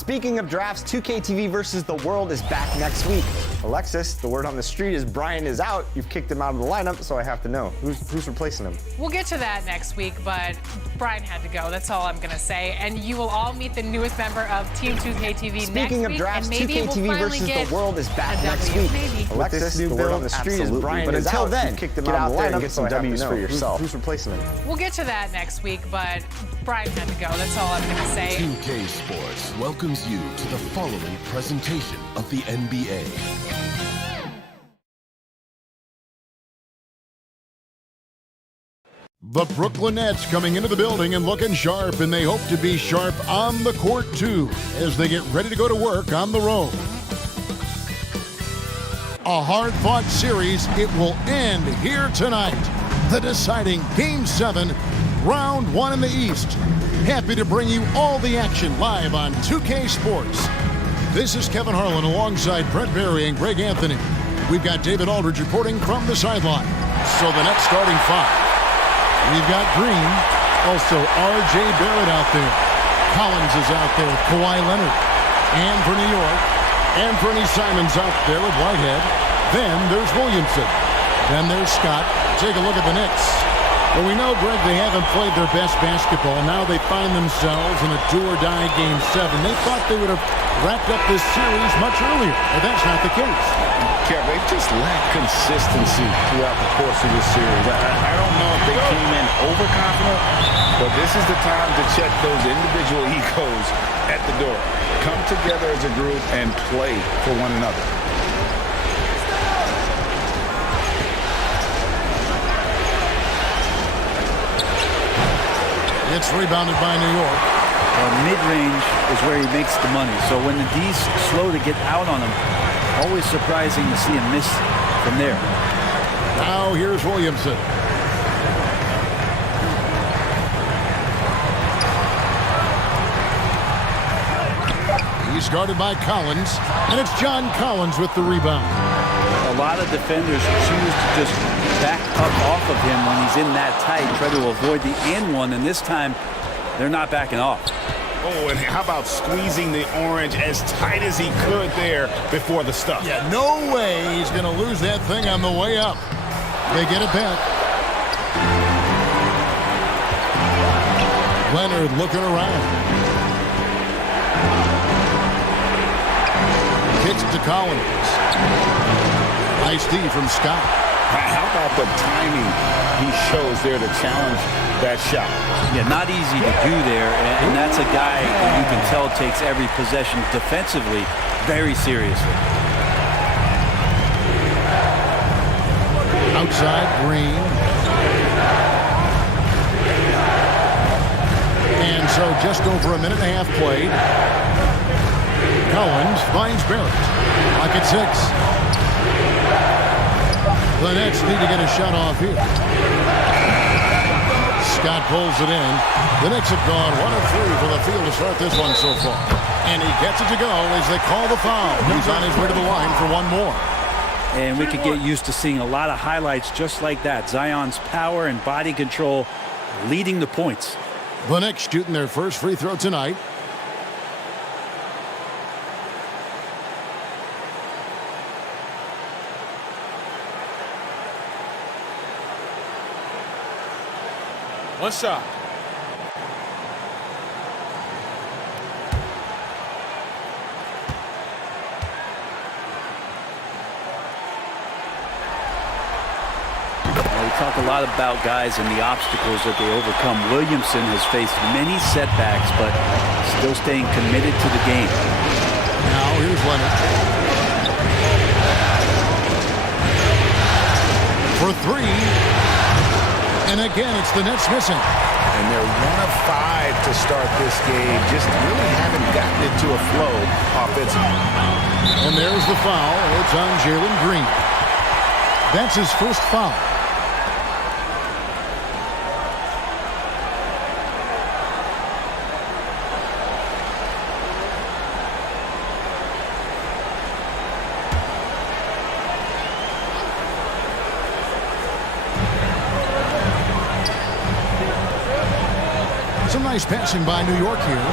Speaking of drafts, 2K TV versus the World is back next week. Alexis, the word on the street is Brian is out. You've kicked him out of the lineup, so I have to know. Who's replacing him? We'll get to that next week, but Brian had to go. That's all I'm going to say. And you will all meet the newest member of Team 2K TV next week. Speaking of drafts, 2K TV versus the World is back next week. Alexis, the word on the street is Brian is out. You've kicked him out of the lineup, and get some W's for yourself. Who's replacing him? We'll get to that next week, but Brian had to go. That's all I'm going to say. 2K Sports welcomes you to the following presentation of the NBA. The Brooklyn Nets coming into the building and looking sharp, and they hope to be sharp on the court too as they get ready to go to work on the road. A hard-fought series. It will end here tonight. The deciding Game 7, Round 1 in the East. Happy to bring you all the action live on 2K Sports. This is Kevin Harlan alongside Brent Berry and Greg Anthony. We've got David Aldridge reporting from the sideline. So the Nets starting five. We've got Green, also R.J. Barrett out there. Collins is out there, Kawhi Leonard. And for New York, Anthony Simons out there with Whitehead. Then there's Williamson. Then there's Scott. Take a look at the Knicks. Well, we know, Greg, they haven't played their best basketball. Now they find themselves in a do-or-die Game 7. They thought they would have wrapped up this series much earlier, but that's not the case. Kev, they just lack consistency throughout the course of this series. I don't know if they came in overconfident, but this is the time to check those individual egos at the door. Come together as a group and play for one another. It's rebounded by New York. Mid-range is where he makes the money. So when the D's slow to get out on him, always surprising to see him miss from there. Now here's Williamson. He's guarded by Collins, and it's John Collins with the rebound. A lot of defenders choose to just back up off of him when he's in that tight, try to avoid the and one, and this time they're not backing off. Oh, and how about squeezing the orange as tight as he could there before the stuff? Yeah, no way he's going to lose that thing on the way up. They get it back. Leonard looking around. Kicks to Collins. Nice D from Scott. How about the timing he shows there to challenge that shot? Yeah, not easy to do there, and that's a guy that you can tell takes every possession defensively very seriously. Outside, Green. And so just over a minute and a half played. Collins finds Barrett. Lock at 6. The Nets need to get a shot off here. Scott pulls it in. The Knicks have gone 1 of 3 for the field to start this one so far. And he gets it to go as they call the foul. He's on his way to the line for one more. And we could get used to seeing a lot of highlights just like that. Zion's power and body control leading the points. The Knicks shooting their first free throw tonight. One shot. We talk a lot about guys and the obstacles that they overcome. Williamson has faced many setbacks, but still staying committed to the game. Now here's Leonard. For 3. And again, it's the Nets missing. And they're 1 of 5 to start this game. Just really haven't gotten into a flow offensively. And there's the foul. It's on Jalen Green. That's his first foul. Some nice passing by New York here.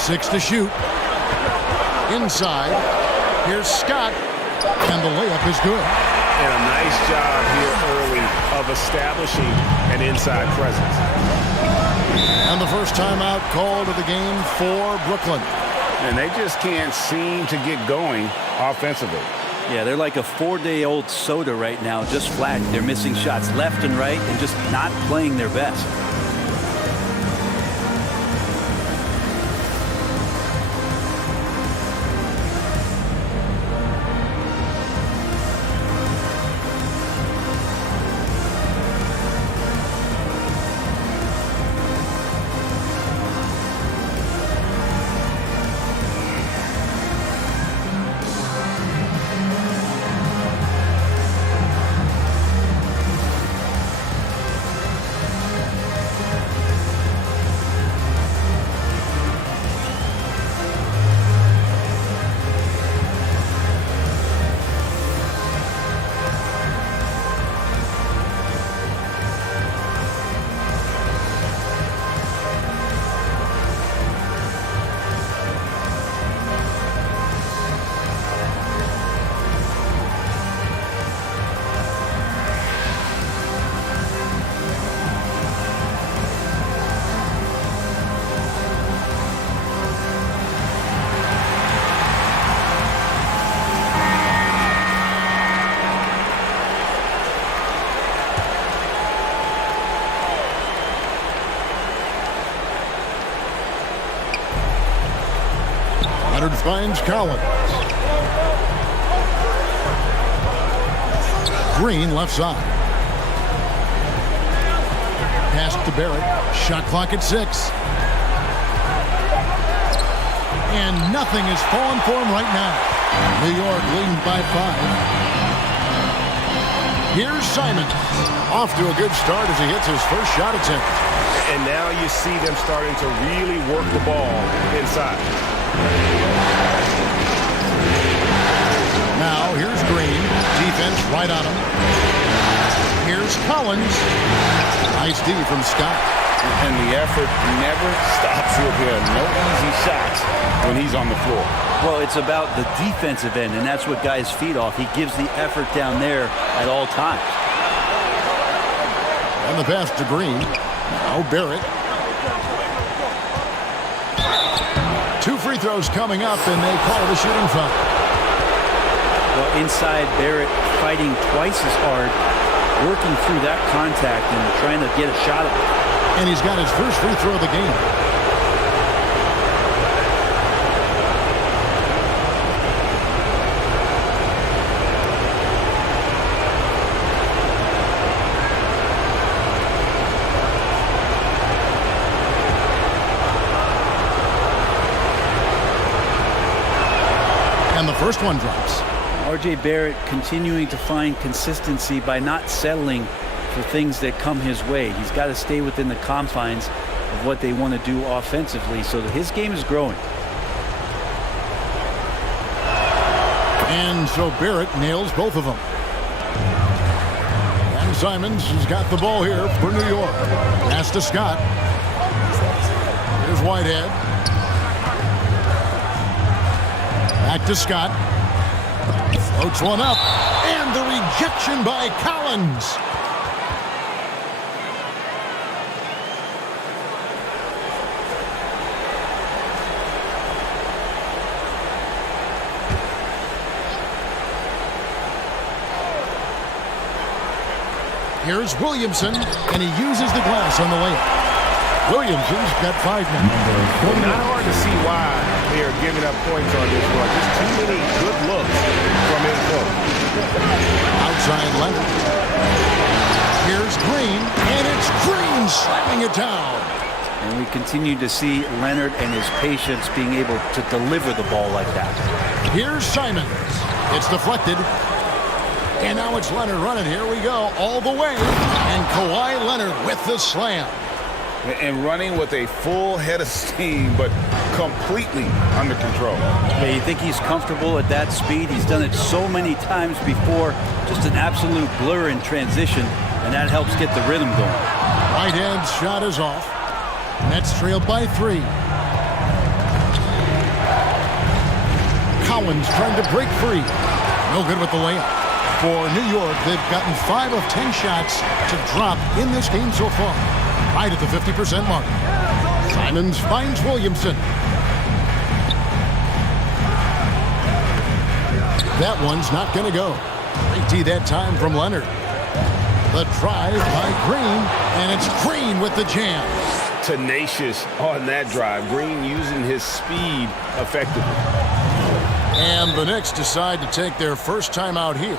6 to shoot. Inside. Here's Scott. And the layup is good. And a nice job here early of establishing an inside presence. And the first timeout called of the game for Brooklyn. And they just can't seem to get going offensively. Yeah, they're like a 4-day-old soda right now, just flat. They're missing shots left and right and just not playing their best. Leonard finds Collins. Green left side. Pass to Barrett. Shot clock at 6. And nothing is falling for him right now. New York leading by 5. Here's Simon. Off to a good start as he hits his first shot attempt. And now you see them starting to really work the ball inside. Now here's Green. Defense right on him. Here's Collins. Nice D from Scott. And the effort never stops with him. No easy shots when he's on the floor. Well, it's about the defensive end, and that's what guys feed off. He gives the effort down there at all times. And the pass to Green. Now Barrett. 2 free throws coming up, and they call the shooting foul. Well, inside, Barrett fighting twice as hard, working through that contact and trying to get a shot up. And he's got his first free throw of the game. And the first one drops. R.J. Barrett continuing to find consistency by not settling for things that come his way. He's got to stay within the confines of what they want to do offensively, so that his game is growing. And so Barrett nails both of them. And Simons has got the ball here for New York. Pass to Scott. Here's Whitehead. Back to Scott. Floats one up. And the rejection by Collins. Here's Williamson, and he uses the glass on the layup. Williamson's got 5 now. Well, not hard to see why they are giving up points on this one. Just too many good looks from in close. Outside Leonard. Here's Green, and it's Green slamming it down. And we continue to see Leonard and his patience being able to deliver the ball like that. Here's Simons. It's deflected. And now it's Leonard running. Here we go, all the way. And Kawhi Leonard with the slam. And running with a full head of steam, but completely under control. Yeah, you think he's comfortable at that speed? He's done it so many times before. Just an absolute blur in transition, and that helps get the rhythm going. Right hand shot is off. Nets trailed by 3. Collins trying to break free. No good with the layup. For New York, they've gotten 5 of 10 shots to drop in this game so far. Right at the 50% mark. Simons finds Williamson. That one's not going to go. Great D that time from Leonard. The drive by Green, and it's Green with the jam. Tenacious on that drive. Green using his speed effectively. And the Knicks decide to take their first time out here.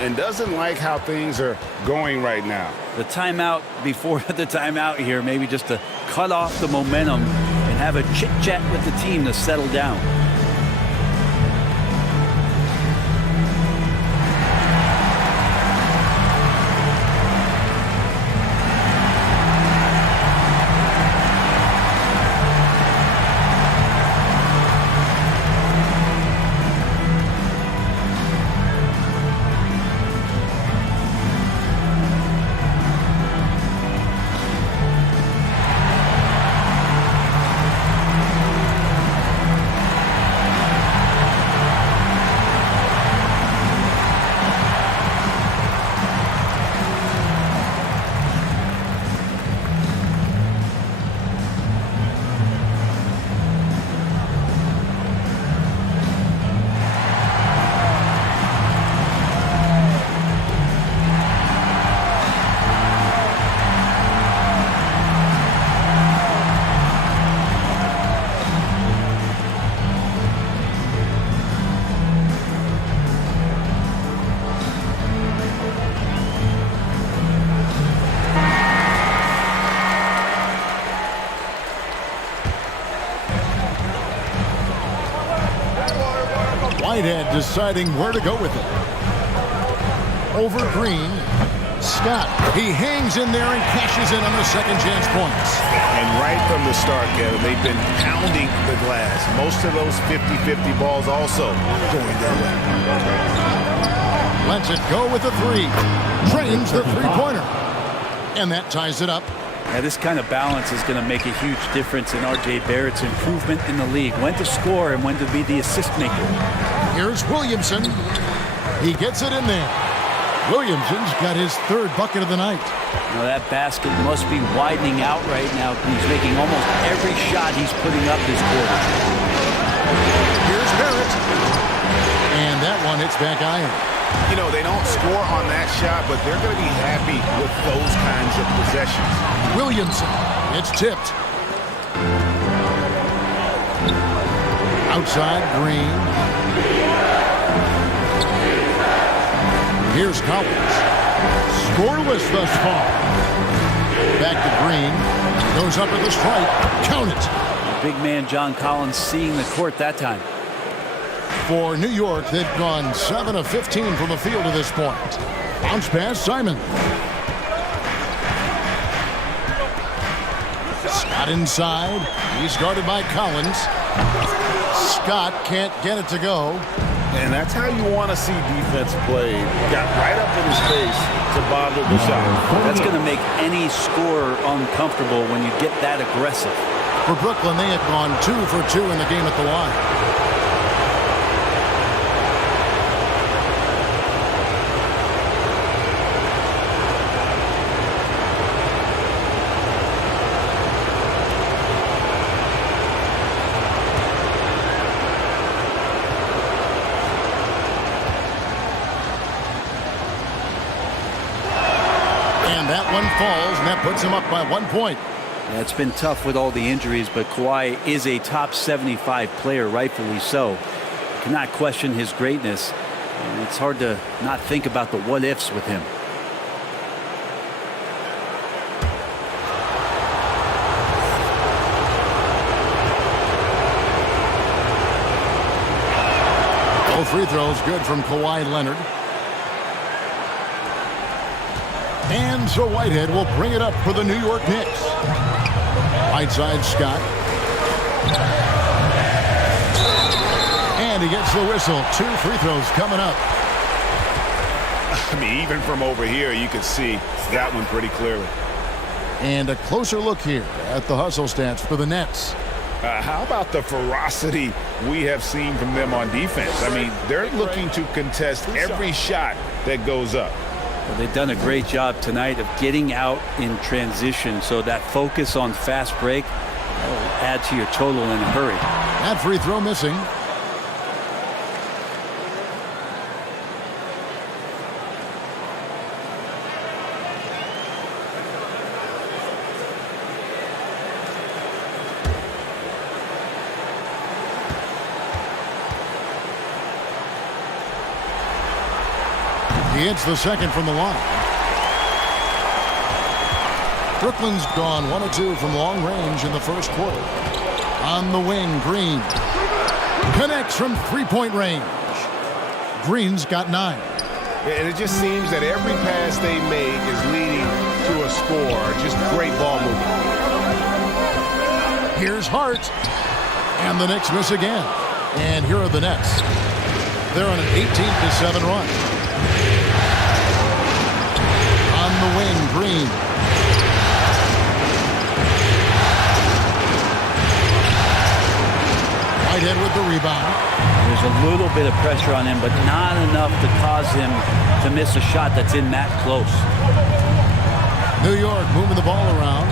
And doesn't like how things are going right now. The timeout before the timeout here, maybe just to cut off the momentum and have a chit-chat with the team to settle down. Whitehead deciding where to go with it. Over Green. Scott. He hangs in there and cashes in on the second chance points. And right from the start, Kevin, they've been pounding the glass. Most of those 50-50 balls also going their way. Lets it go with the three. Drains the three-pointer. And that ties it up. Yeah, this kind of balance is going to make a huge difference in R.J. Barrett's improvement in the league. When to score and when to be the assist maker. Here's Williamson. He gets it in there. Williamson's got his third bucket of the night. Now that basket must be widening out right now. He's making almost every shot he's putting up this quarter. Here's Barrett. And that one hits back iron. You know, they don't score on that shot, but they're going to be happy with those kinds of possessions. Williamson. It's tipped. Outside, Green. Here's Collins. Scoreless thus far. Back to Green. Goes up at the stripe. Count it. Big man John Collins seeing the court that time. For New York, they've gone 7 of 15 from the field at this point. Bounce pass, Simon. Scott inside. He's guarded by Collins. Scott can't get it to go. And that's how you want to see defense played. Got right up in his face to bother the shot. That's going to make any scorer uncomfortable when you get that aggressive. For Brooklyn, they had gone 2 for 2 in the game at the line. That one falls, and that puts him up by 1 point. Yeah, it's been tough with all the injuries, but Kawhi is a top 75 player, rightfully so. Cannot question his greatness. And it's hard to not think about the what-ifs with him. Both free throws good from Kawhi Leonard. And so Whitehead will bring it up for the New York Knicks. Right side, Scott. And he gets the whistle. 2 free throws coming up. I mean, even from over here, you can see that one pretty clearly. And a closer look here at the hustle stats for the Nets. How about the ferocity we have seen from them on defense? I mean, they're looking to contest every shot that goes up. Well, they've done a great job tonight of getting out in transition, so that focus on fast break will add to your total in a hurry. That free throw missing. He hits the second from the line. Brooklyn's gone 1 of 2 from long range in the first quarter. On the wing, Green connects from three-point range. Green's got 9. And it just seems that every pass they make is leading to a score. Just great ball movement. Here's Hart. And the Knicks miss again. And here are the Nets. They're on an 18-7 run. On the wing, Green. Whitehead with the rebound. There's a little bit of pressure on him, but not enough to cause him to miss a shot that's in that close. New York moving the ball around.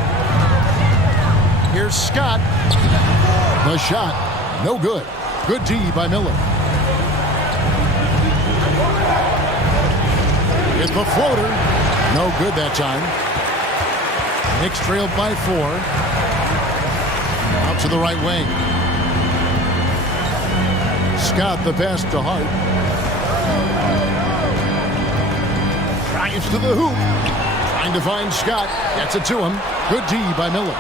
Here's Scott. The shot, no good. Good D by Miller. It's the floater. No good that time. Knicks trailed by 4. Out to the right wing. Scott the pass to Hart. Drives to the hoop. Trying to find Scott. Gets it to him. Good D by Miller.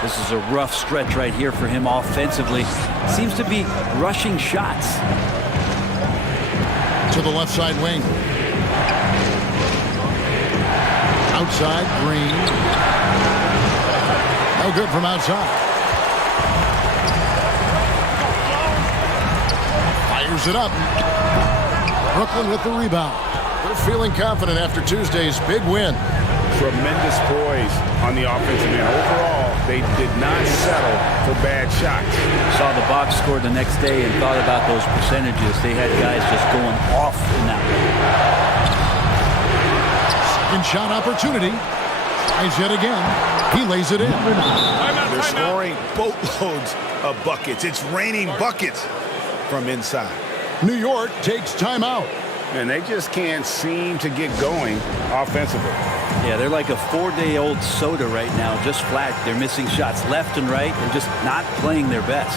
This is a rough stretch right here for him offensively. Seems to be rushing shots. To the left side wing. Outside, Green. No good from outside. Fires it up. Brooklyn with the rebound. They're feeling confident after Tuesday's big win. Tremendous poise on the offensive end. Overall, they did not settle for bad shots. Saw the box score the next day and thought about those percentages. They had guys just going off in that one. Second shot opportunity. Tries yet again. He lays it in. They're scoring boatloads of buckets. It's raining buckets from inside. New York takes timeout. And they just can't seem to get going offensively. Yeah, they're like a 4-day-old soda right now, just flat. They're missing shots left and right and just not playing their best.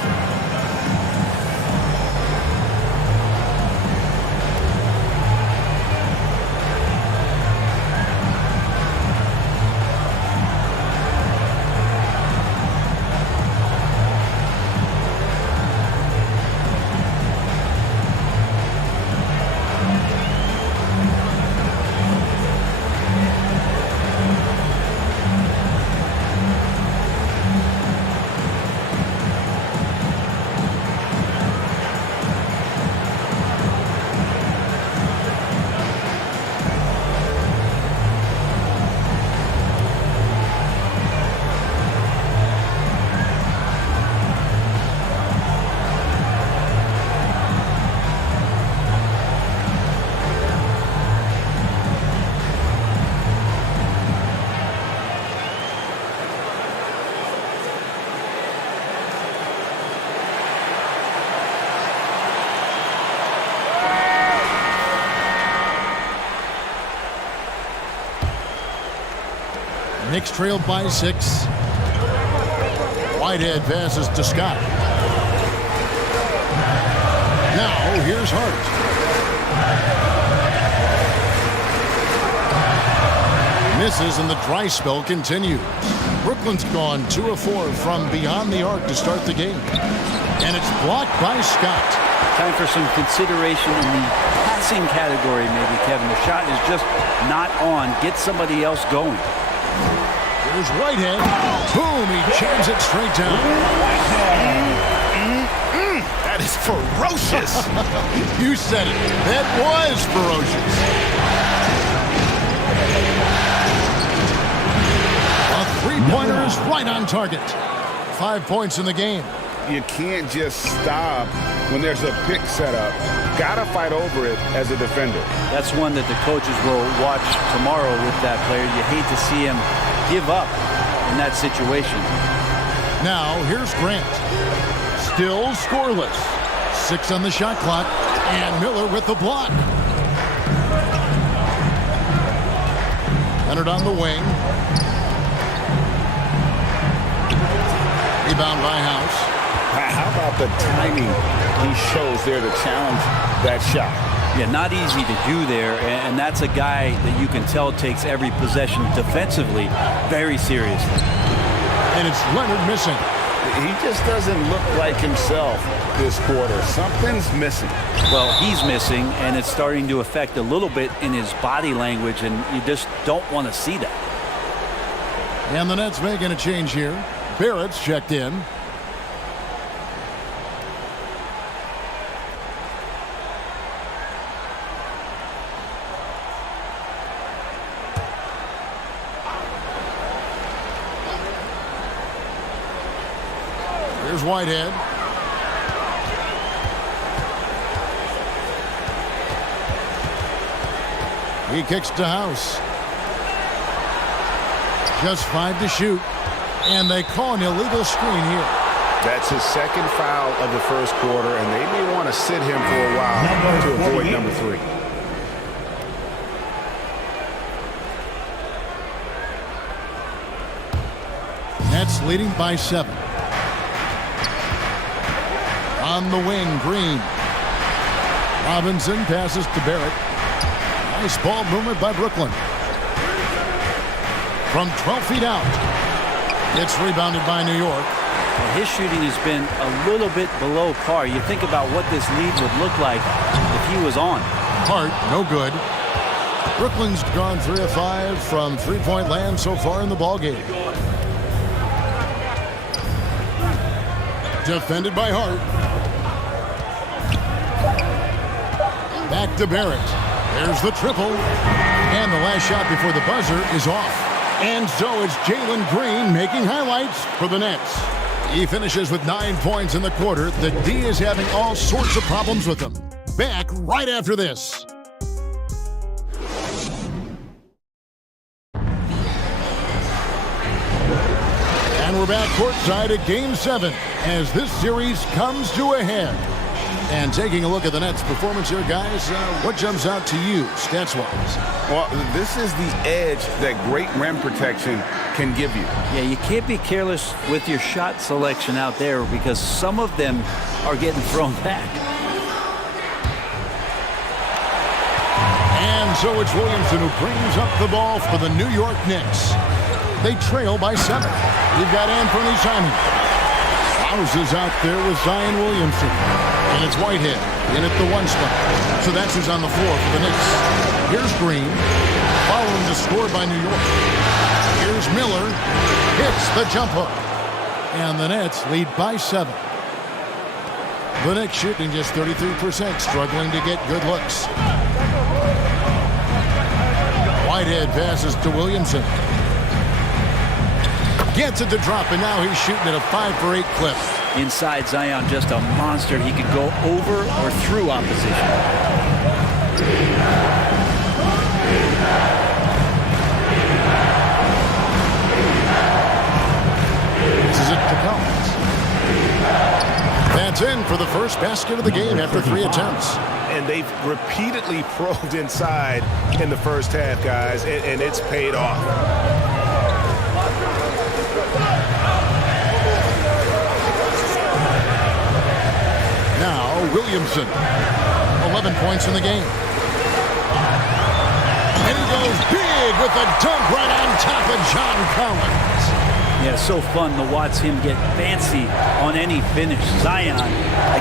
Knicks trailed by 6. Whitehead passes to Scott. Now here's Hart. Misses and the dry spell continues. Brooklyn's gone 2 of 4 from beyond the arc to start the game. And it's blocked by Scott. Time for some consideration in the passing category, maybe, Kevin. The shot is just not on. Get somebody else going. Here's Whitehead. Boom, he jams it straight down. That is ferocious. You said it. That was ferocious. A three-pointer is right on target. 5 points in the game. You can't just stop when there's a pick set up. Gotta fight over it as a defender. That's one that the coaches will watch tomorrow with that player. You hate to see him give up in that situation. Now, here's Grant. Still scoreless. 6 on the shot clock, and Miller with the block. Leonard on the wing. Rebound by House. How about the timing he shows there to challenge that shot? Yeah, not easy to do there, and that's a guy that you can tell takes every possession defensively very seriously. And it's Leonard missing. He just doesn't look like himself this quarter. Something's missing. Well, he's missing, and it's starting to affect a little bit in his body language, and you just don't want to see that. And the Nets making a change here. Barrett's checked in. Here's Whitehead. He kicks to House. Just 5 to shoot. And they call an illegal screen here. That's his second foul of the first quarter, and they may want to sit him for a while to avoid number 3. Nets leading by 7. On the wing, Green. Robinson passes to Barrett. Nice ball movement by Brooklyn. From 12 feet out. It's rebounded by New York. His shooting has been a little bit below par. You think about what this lead would look like if he was on. Hart, no good. Brooklyn's gone 3 of 5 from three-point land so far in the ballgame. Defended by Hart. Back to Barrett. There's the triple. And the last shot before the buzzer is off. And so it's Jalen Green making highlights for the Nets. He finishes with 9 points in the quarter. The D is having all sorts of problems with him. Back right after this. And we're back courtside at Game 7 as this series comes to a head. And taking a look at the Nets' performance here, guys, what jumps out to you, stats-wise? Well, this is the edge that great rim protection can give you. Yeah, you can't be careless with your shot selection out there because some of them are getting thrown back. And so it's Williamson who brings up the ball for the New York Knicks. They trail by 7. You've got Anthony Simons. House is out there with Zion Williamson. And it's Whitehead in at the 1 spot. So that's who's on the floor for the Knicks. Here's Green. Following the score by New York. Here's Miller. Hits the jump hook. And the Nets lead by 7. The Knicks shooting just 33%, struggling to get good looks. Whitehead passes to Williamson. Gets it to drop, and now he's shooting at a 5 for 8 clip. Inside, Zion just a monster. He could go over or through opposition. This is it to Collins. That's in for the first basket of the game after 3 attempts. And they've repeatedly probed inside in the first half, guys, and it's paid off. Now Williamson, 11 points in the game. And he goes big with a dunk right on top of John Collins. Yeah, so fun to watch him get fancy on any finish. Zion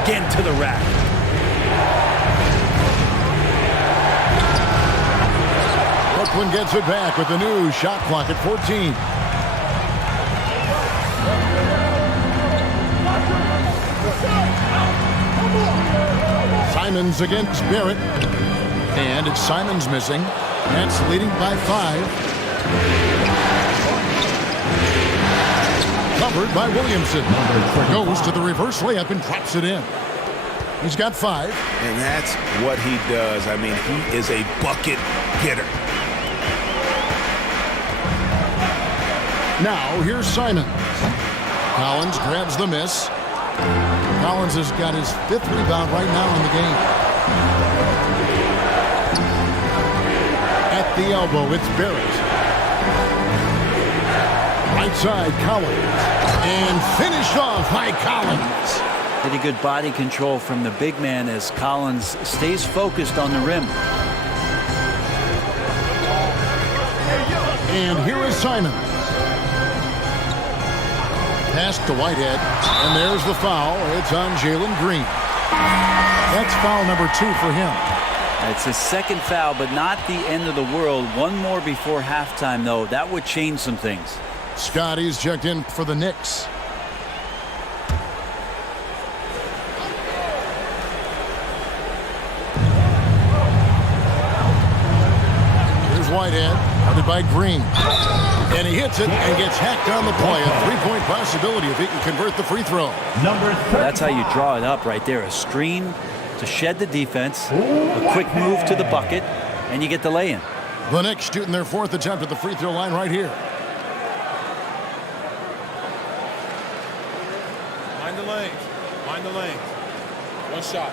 again to the rack. Brooklyn gets it back with the new shot clock at 14. Simons against Barrett. And it's Simons missing. Nets leading by 5. Covered by Williamson. Goes to the reverse layup and drops it in. He's got 5. And that's what he does. I mean, he is a bucket getter. Now, here's Simons. Collins grabs the miss. Collins has got his 5th rebound right now in the game. At the elbow, it's Barrett. Right side, Collins. And finished off by Collins. Pretty good body control from the big man as Collins stays focused on the rim. And here is Simons. Pass to Whitehead. And there's the foul. It's on Jalen Green. That's foul number 2 for him. It's his 2nd foul, but not the end of the world. One more before halftime, though. That would change some things. Scotty's checked in for the Knicks. Whitehead, guarded by Green. And he hits it and gets hacked on the play. A 3-point possibility if he can convert the free throw. That's how you draw it up right there. A screen to shed the defense, a quick move to the bucket, and you get the lay-in. The Knicks shooting their 4th attempt at the free throw line right here. Mind the lane. Mind the lane. One shot.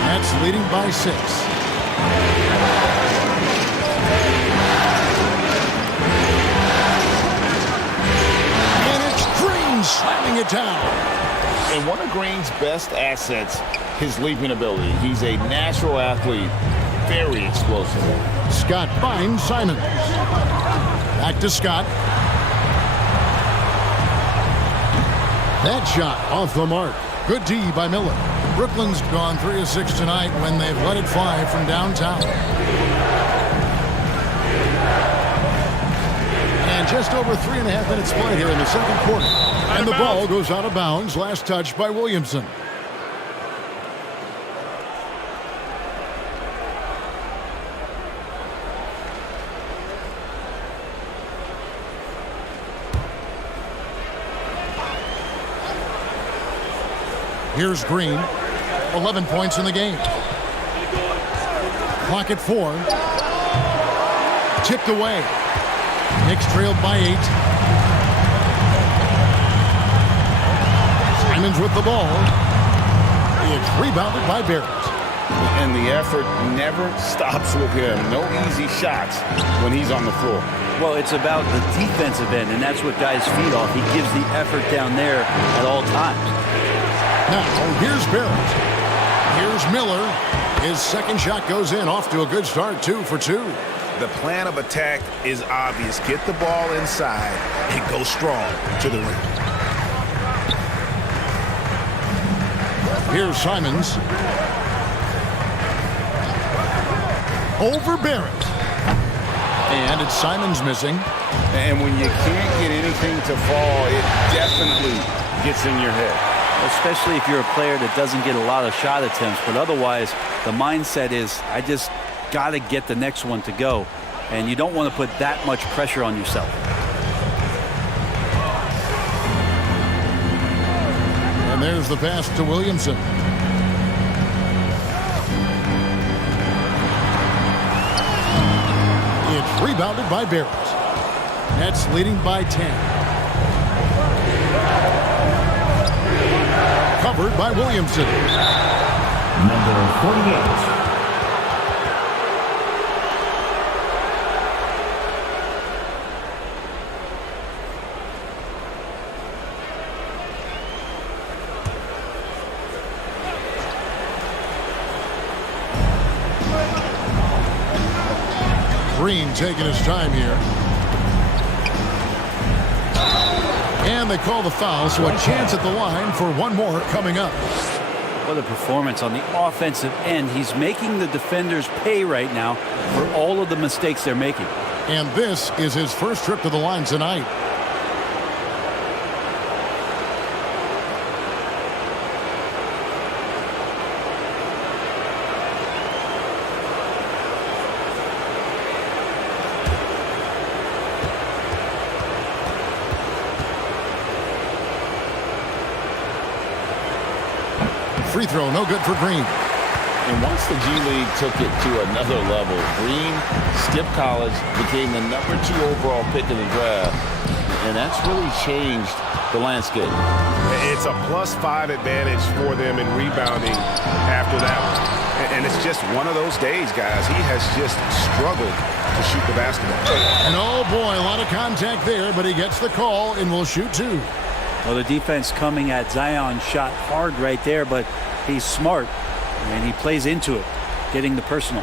Nets leading by 6. And it's Green slamming it down. And one of Green's best assets, his leaping ability. He's a natural athlete, very explosive. Scott finds Simons. Back to Scott. That shot off the mark. Good D by Miller. Brooklyn's gone 3 of 6 tonight when they've let it fly from downtown. And just over 3.5 minutes played here in the 2nd quarter. And the ball goes out of bounds. Last touch by Williamson. Here's Green. 11 points in the game. Clock at 4. Tipped away. Knicks trailed by 8. Simons with the ball. It's rebounded by Barrett. And the effort never stops with him. No easy shots when he's on the floor. Well, it's about the defensive end, and that's what guys feed off. He gives the effort down there at all times. Now, here's Barrett. Here's Miller. His 2nd shot goes in, off to a good start, 2 for 2. The plan of attack is obvious. Get the ball inside and go strong to the rim. Here's Simons. Over Barrett. And it's Simons missing. And when you can't get anything to fall, it definitely gets in your head. Especially if you're a player that doesn't get a lot of shot attempts. But otherwise, the mindset is, I just got to get the next one to go. And you don't want to put that much pressure on yourself. And there's the pass to Williamson. It's rebounded by Barrett. Nets leading by 10. Covered by Williamson. Number 48. Green taking his time here. And they call the foul, so a chance at the line for one more coming up. What a performance on the offensive end. He's making the defenders pay right now for all of the mistakes they're making. And this is his first trip to the line tonight. free throw, no good for Green. And once the G League took it to another level, Green skipped college, became the #2 overall pick in the draft, and that's really changed the landscape. It's a +5 advantage for them in rebounding after that one. And it's just one of those days, guys. He has just struggled to shoot the basketball. And oh boy, a lot of contact there, but he gets the call and will shoot 2. Well, the defense coming at Zion shot hard right there, but he's smart, and he plays into it, getting the personal.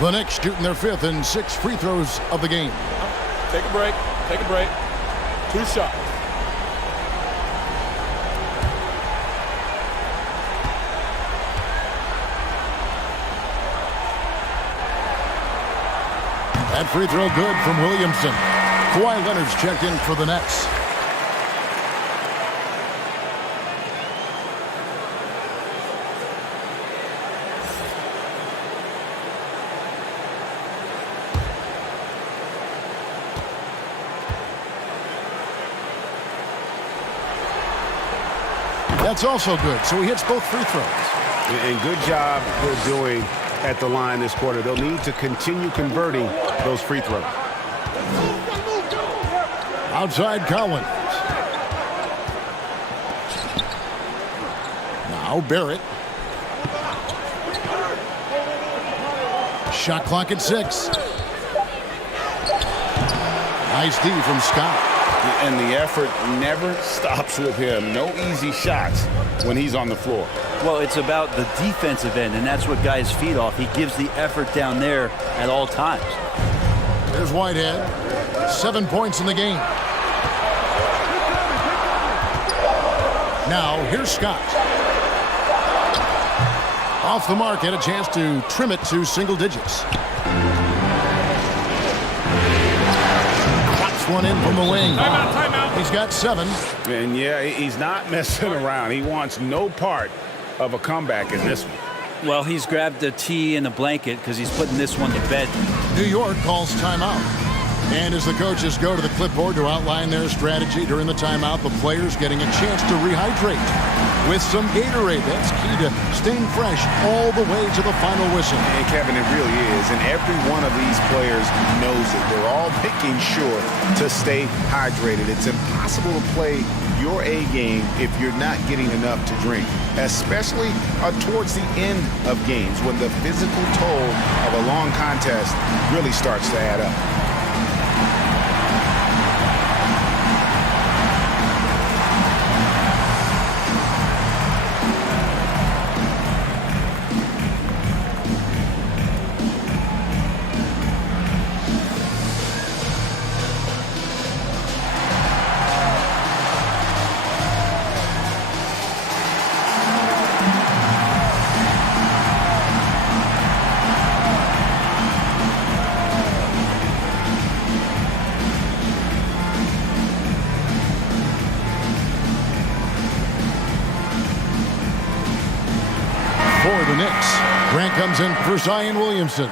The Knicks shooting their 5th and 6th free throws of the game. Take a break. Take a break. 2 shots. That free throw good from Williamson. Kawhi Leonard's checked in for the Nets. That's also good, so he hits both free throws. And good job they're doing at the line this quarter. They'll need to continue converting those free throws. Outside Collins. Now Barrett. Shot clock at 6. Nice D from Scott. And the effort never stops with him. No easy shots when he's on the floor. Well, it's about the defensive end, and that's what guys feed off. He gives the effort down there at all times. There's Whitehead. 7 points in the game. Now, here's Scott. Off the mark, had a chance to trim it to single digits. Drops one in from the wing. Timeout. He's got 7. And yeah, he's not messing around. He wants no part of a comeback in this one. Well, he's grabbed a tee and a blanket because he's putting this one to bed. New York calls timeout. And as the coaches go to the clipboard to outline their strategy during the timeout, the players getting a chance to rehydrate with some Gatorade. That's key to staying fresh all the way to the final whistle. And Kevin, it really is. And every one of these players knows it. They're all making sure to stay hydrated. It's impossible to play your A game if you're not getting enough to drink, especially towards the end of games when the physical toll of a long contest really starts to add up. For the Knicks, Grant comes in for Zion Williamson.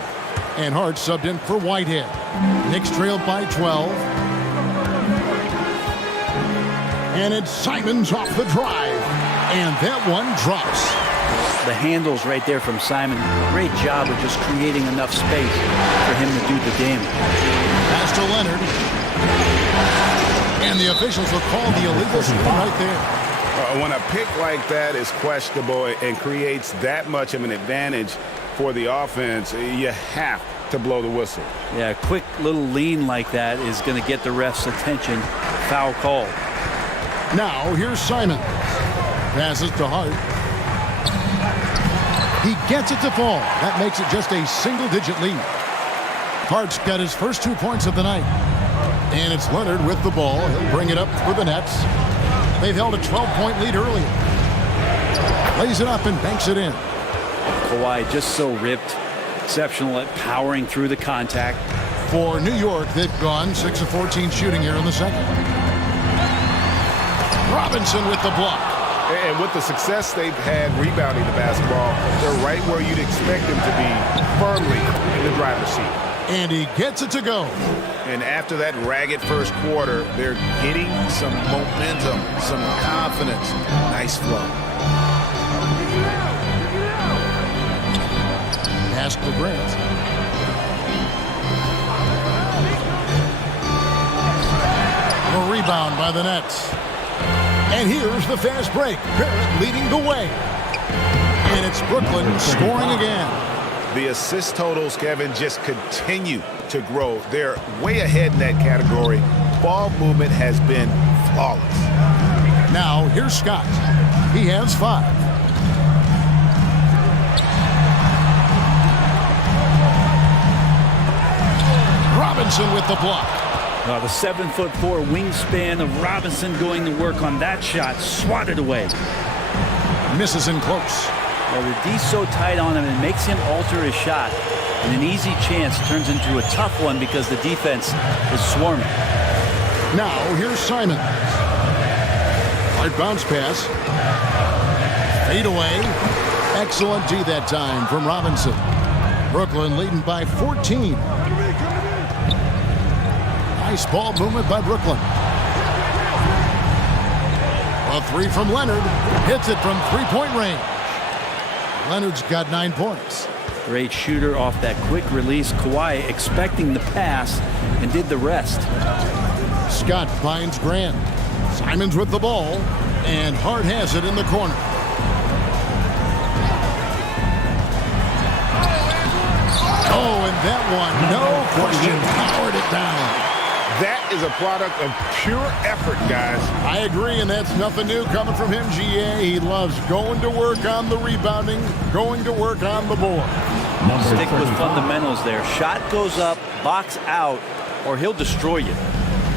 And Hart subbed in for Whitehead. Knicks trailed by 12. And it's Simons off the drive. And that one drops. The handles right there from Simon. Great job of just creating enough space for him to do the damage. Pass to Leonard. And the officials will call the illegal screen right there. When a pick like that is questionable and creates that much of an advantage for the offense, you have to blow the whistle. Yeah, a quick little lean like that is going to get the ref's attention. Foul call. Now, here's Simon. Passes to Hart. He gets it to fall. That makes it just a single-digit lead. Hart's got his first 2 points of the night. And it's Leonard with the ball. He'll bring it up for the Nets. They've held a 12-point lead earlier. Lays it up and banks it in. Kawhi just so ripped. Exceptional at powering through the contact. For New York, they've gone 6 of 14 shooting here in the second. Robinson with the block. And with the success they've had rebounding the basketball, they're right where you'd expect them to be, firmly in the driver's seat. And he gets it to go. And after that ragged first quarter, they're getting some momentum, some confidence. Nice flow. Pass to Grant. A rebound by the Nets. And here's the fast break. Barrett leading the way. And it's Brooklyn scoring again. The assist totals, Kevin, just continue to grow. They're way ahead in that category. Ball movement has been flawless. Now, here's Scott. He has 5. Robinson with the block. The 7'4" wingspan of Robinson going to work on that shot. Swatted away. Misses in close. Well, the D's so tight on him, it makes him alter his shot. And an easy chance turns into a tough one because the defense is swarming. Now, here's Simon. Hard bounce pass. Fade away. Excellent D that time from Robinson. Brooklyn leading by 14. Nice ball movement by Brooklyn. A 3 from Leonard. Hits it from three-point range. Leonard's got 9 points. Great shooter off that quick release. Kawhi expecting the pass and did the rest. Scott finds Grant. Simons with the ball. And Hart has it in the corner. Oh, and that one, no question, powered it down. That is a product of pure effort, guys. I agree, and that's nothing new coming from him, GA. He loves going to work on the rebounding, going to work on the board. Stick with fundamentals there. Shot goes up, box out, or he'll destroy you.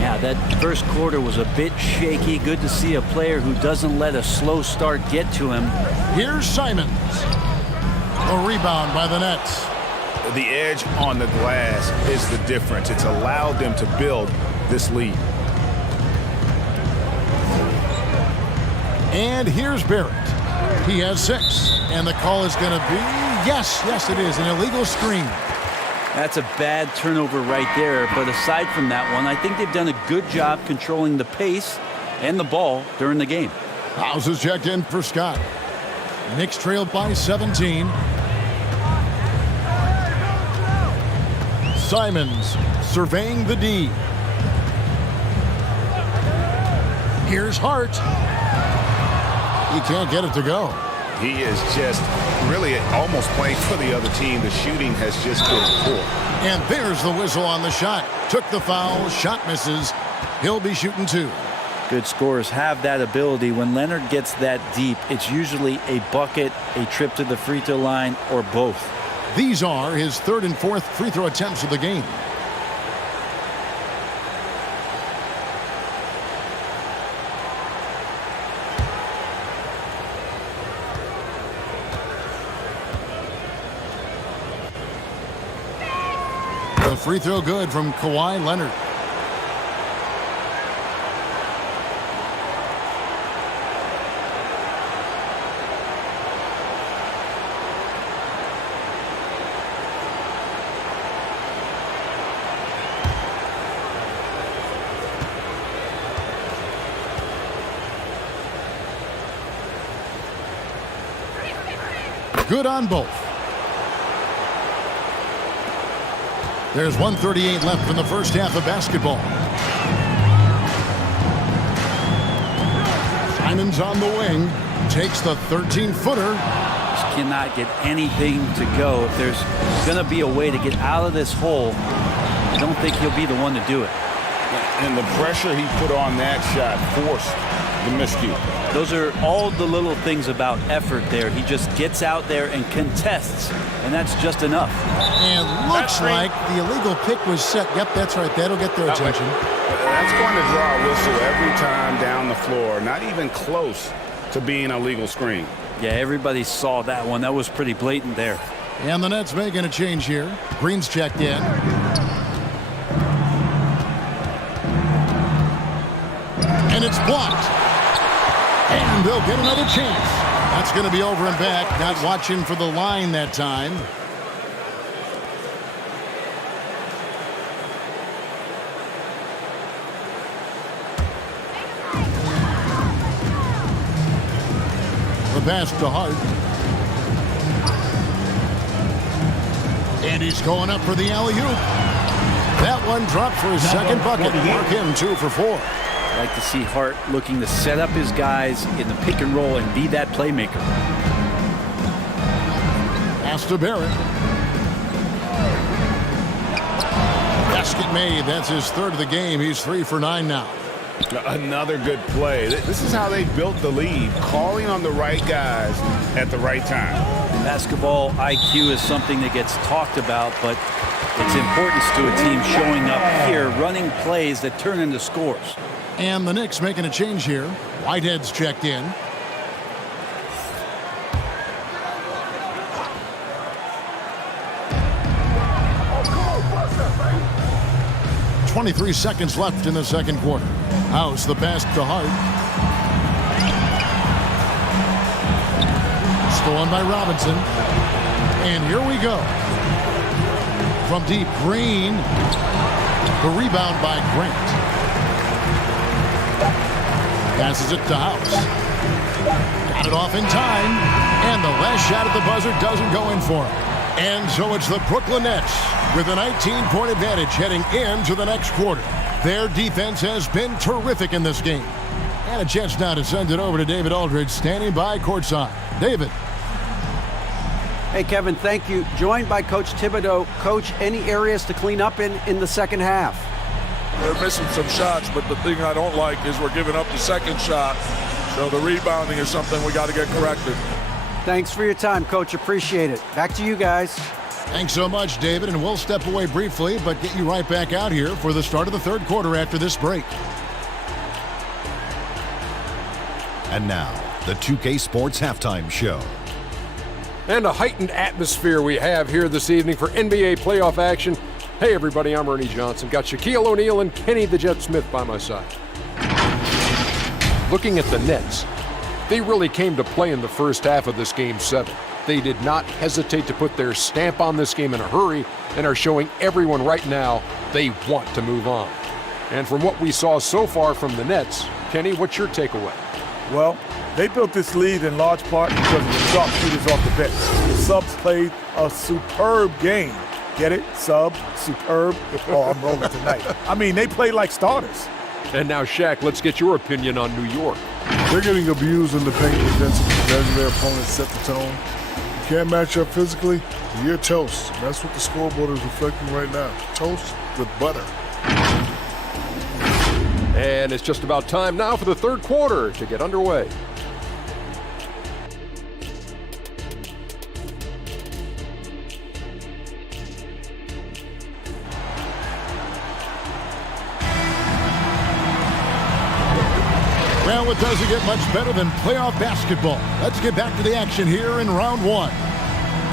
Yeah, that first quarter was a bit shaky. Good to see a player who doesn't let a slow start get to him. Here's Simons. A rebound by the Nets. The edge on the glass is the difference. It's allowed them to build this lead. And here's Barrett. He has 6. And the call is going to be, yes, it is, an illegal screen. That's a bad turnover right there. But aside from that one, I think they've done a good job controlling the pace and the ball during the game. House is checked in for Scott. Knicks trailed by 17. Simons surveying the D. Here's Hart. He can't get it to go. He is just really almost playing for the other team. The shooting has just been poor. And there's the whistle on the shot. Took the foul. Shot misses. He'll be shooting 2. Good scorers have that ability. When Leonard gets that deep, it's usually a bucket, a trip to the free throw line, or both. These are his 3rd and 4th free throw attempts of the game. The free throw good from Kawhi Leonard. Good on both. There's 1:38 left in the first half of basketball. Simons on the wing. Takes the 13-footer. Just cannot get anything to go. If there's going to be a way to get out of this hole, I don't think he'll be the one to do it. And the pressure he put on that shot forced the miscue. Those are all the little things about effort there. He just gets out there and contests, and that's just enough. And looks like the illegal pick was set. Yep, that's right. That'll get their attention. That's going to draw a whistle every time down the floor. Not even close to being a legal screen. Yeah, everybody saw that one. That was pretty blatant there. And the Nets making a change here. Green's checked in. And it's blocked. And they'll get another chance. That's going to be over and back. Not watching for the line that time. The pass to Hart. And he's going up for the alley-oop. That one dropped for his second bucket. Mark him 2 for 4. I like to see Hart looking to set up his guys in the pick and roll and be that playmaker. Pass to Barrett. Basket made. That's his third of the game. He's 3 for 9 now. Another good play. This is how they built the lead, calling on the right guys at the right time. Basketball IQ is something that gets talked about, but its importance to a team showing up here, running plays that turn into scores. And the Knicks making a change here. Whitehead's checked in. .23 seconds left in the second quarter. House the pass to Hart. Stolen by Robinson. And here we go. From deep, Green. The rebound by Grant. Passes it to House. Got it off in time. And the last shot at the buzzer doesn't go in for him. And so it's the Brooklyn Nets with a 19-point advantage heading into the next quarter. Their defense has been terrific in this game. And a chance now to send it over to David Aldridge, standing by courtside. David. Hey, Kevin, thank you. Joined by Coach Thibodeau. Coach, any areas to clean up in the second half? They're missing some shots, but the thing I don't like is we're giving up the second shot. So the rebounding is something we got to get corrected. Thanks for your time, Coach. Appreciate it. Back to you guys. Thanks so much, David, and we'll step away briefly, but get you right back out here for the start of the third quarter after this break. And now, the 2K Sports Halftime Show. And a heightened atmosphere we have here this evening for NBA playoff action. Hey, everybody, I'm Ernie Johnson. Got Shaquille O'Neal and Kenny the Jet Smith by my side. Looking at the Nets, they really came to play in the first half of this Game 7. They did not hesitate to put their stamp on this game in a hurry and are showing everyone right now they want to move on. And from what we saw so far from the Nets, Kenny, what's your takeaway? Well, they built this lead in large part because of the sharp shooters off the bench. The subs played a superb game. Get it? Sub, superb. Oh, I'm rolling tonight. I mean, they played like starters. And now, Shaq, let's get your opinion on New York. They're getting abused in the paint defensively as their opponents set the tone. You can't match up physically, you're toast. That's what the scoreboard is reflecting right now. Toast with butter. And it's just about time now for the third quarter to get underway. Well, it doesn't get much better than playoff basketball. Let's get back to the action here in round one.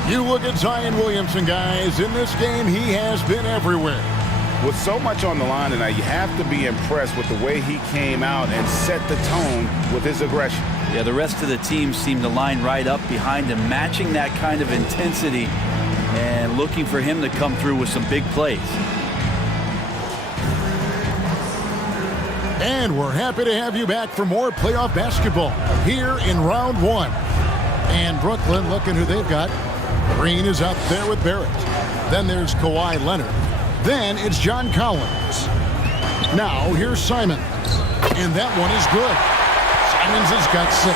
You look at Zion Williamson, guys. In this game, he has been everywhere. With so much on the line tonight, you have to be impressed with the way he came out and set the tone with his aggression. Yeah, the rest of the team seemed to line right up behind him, matching that kind of intensity and looking for him to come through with some big plays. And we're happy to have you back for more playoff basketball here in round one. And Brooklyn, looking who they've got. Green is out there with Barrett. Then there's Kawhi Leonard. Then it's John Collins. Now here's Simons. And that one is good. Simons has got 6.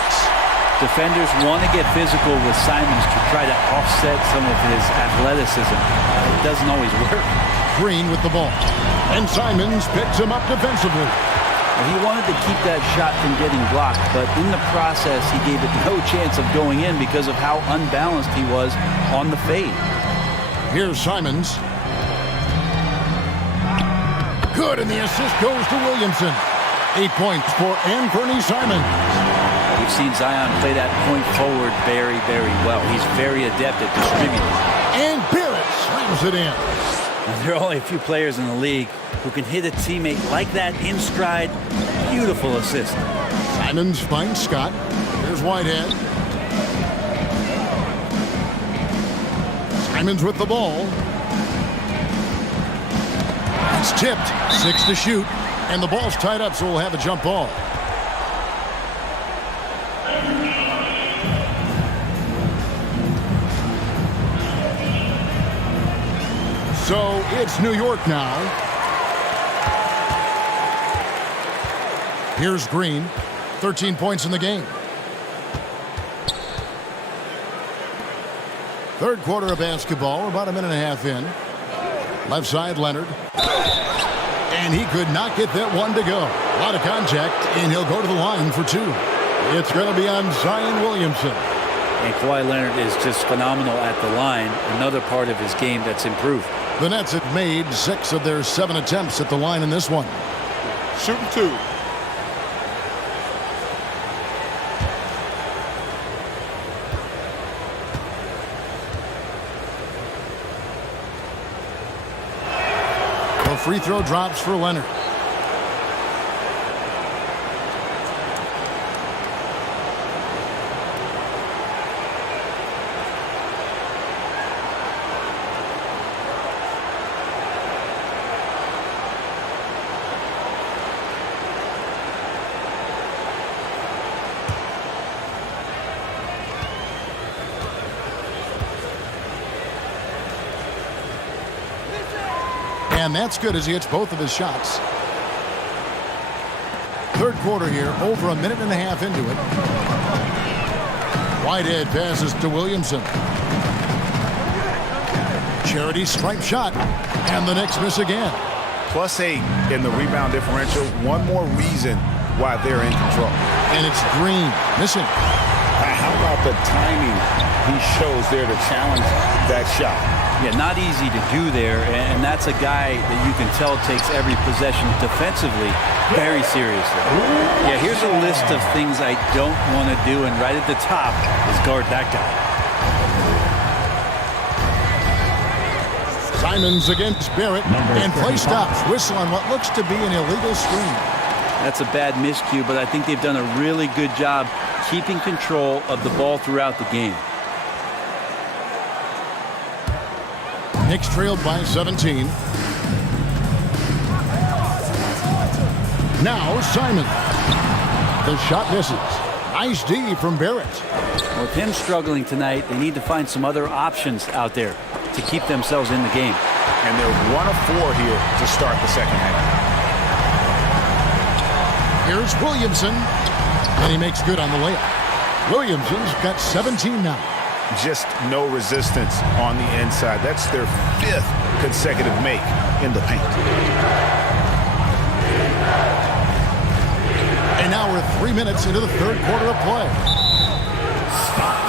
Defenders want to get physical with Simons to try to offset some of his athleticism. It doesn't always work. Green with the ball. And Simons picks him up defensively. He wanted to keep that shot from getting blocked, but in the process, he gave it no chance of going in because of how unbalanced he was on the fade. Here's Simons. Good, and the assist goes to Williamson. 8 points for Anthony Simons. We've seen Zion play that point forward very, very well. He's very adept at distributing. And Barrett slams it in. There are only a few players in the league who can hit a teammate like that in stride. Beautiful assist. Simons finds Scott. Here's Whitehead. Simons with the ball. It's tipped. 6 to shoot. And the ball's tied up, so we'll have a jump ball. So it's New York now. Here's Green, 13 points in the game. Third quarter of basketball, about a minute and a half in. Left side, Leonard. And he could not get that one to go. A lot of contact, and he'll go to the line for two. It's going to be on Zion Williamson. And Kawhi Leonard is just phenomenal at the line. Another part of his game that's improved. The Nets have made 6 of their 7 attempts at the line in this one. Shooting 2. The free throw drops for Leonard. And that's good as he hits both of his shots. Third quarter here, over a minute and a half into it. Whitehead passes to Williamson. Charity stripe shot, and the Knicks miss again. +8 in the rebound differential. One more reason why they're in control. And it's Green missing. How about the timing he shows there to challenge that shot? Yeah, not easy to do there, and that's a guy that you can tell takes every possession defensively very seriously. Yeah, here's a list of things I don't want to do, and right at the top is guard that guy. Simons against Barrett, and play stops. Whistle on what looks to be an illegal screen. That's a bad miscue, but I think they've done a really good job keeping control of the ball throughout the game. Knicks trailed by 17. Now Simon. The shot misses. Nice D from Barrett. With him struggling tonight, they need to find some other options out there to keep themselves in the game. And they're 1 of 4 here to start the second half. Here's Williamson. And he makes good on the layup. Williamson's got 17 now. Just no resistance on the inside. That's their 5th consecutive make in the paint. And now we're 3 minutes into the third quarter of play. Stopped.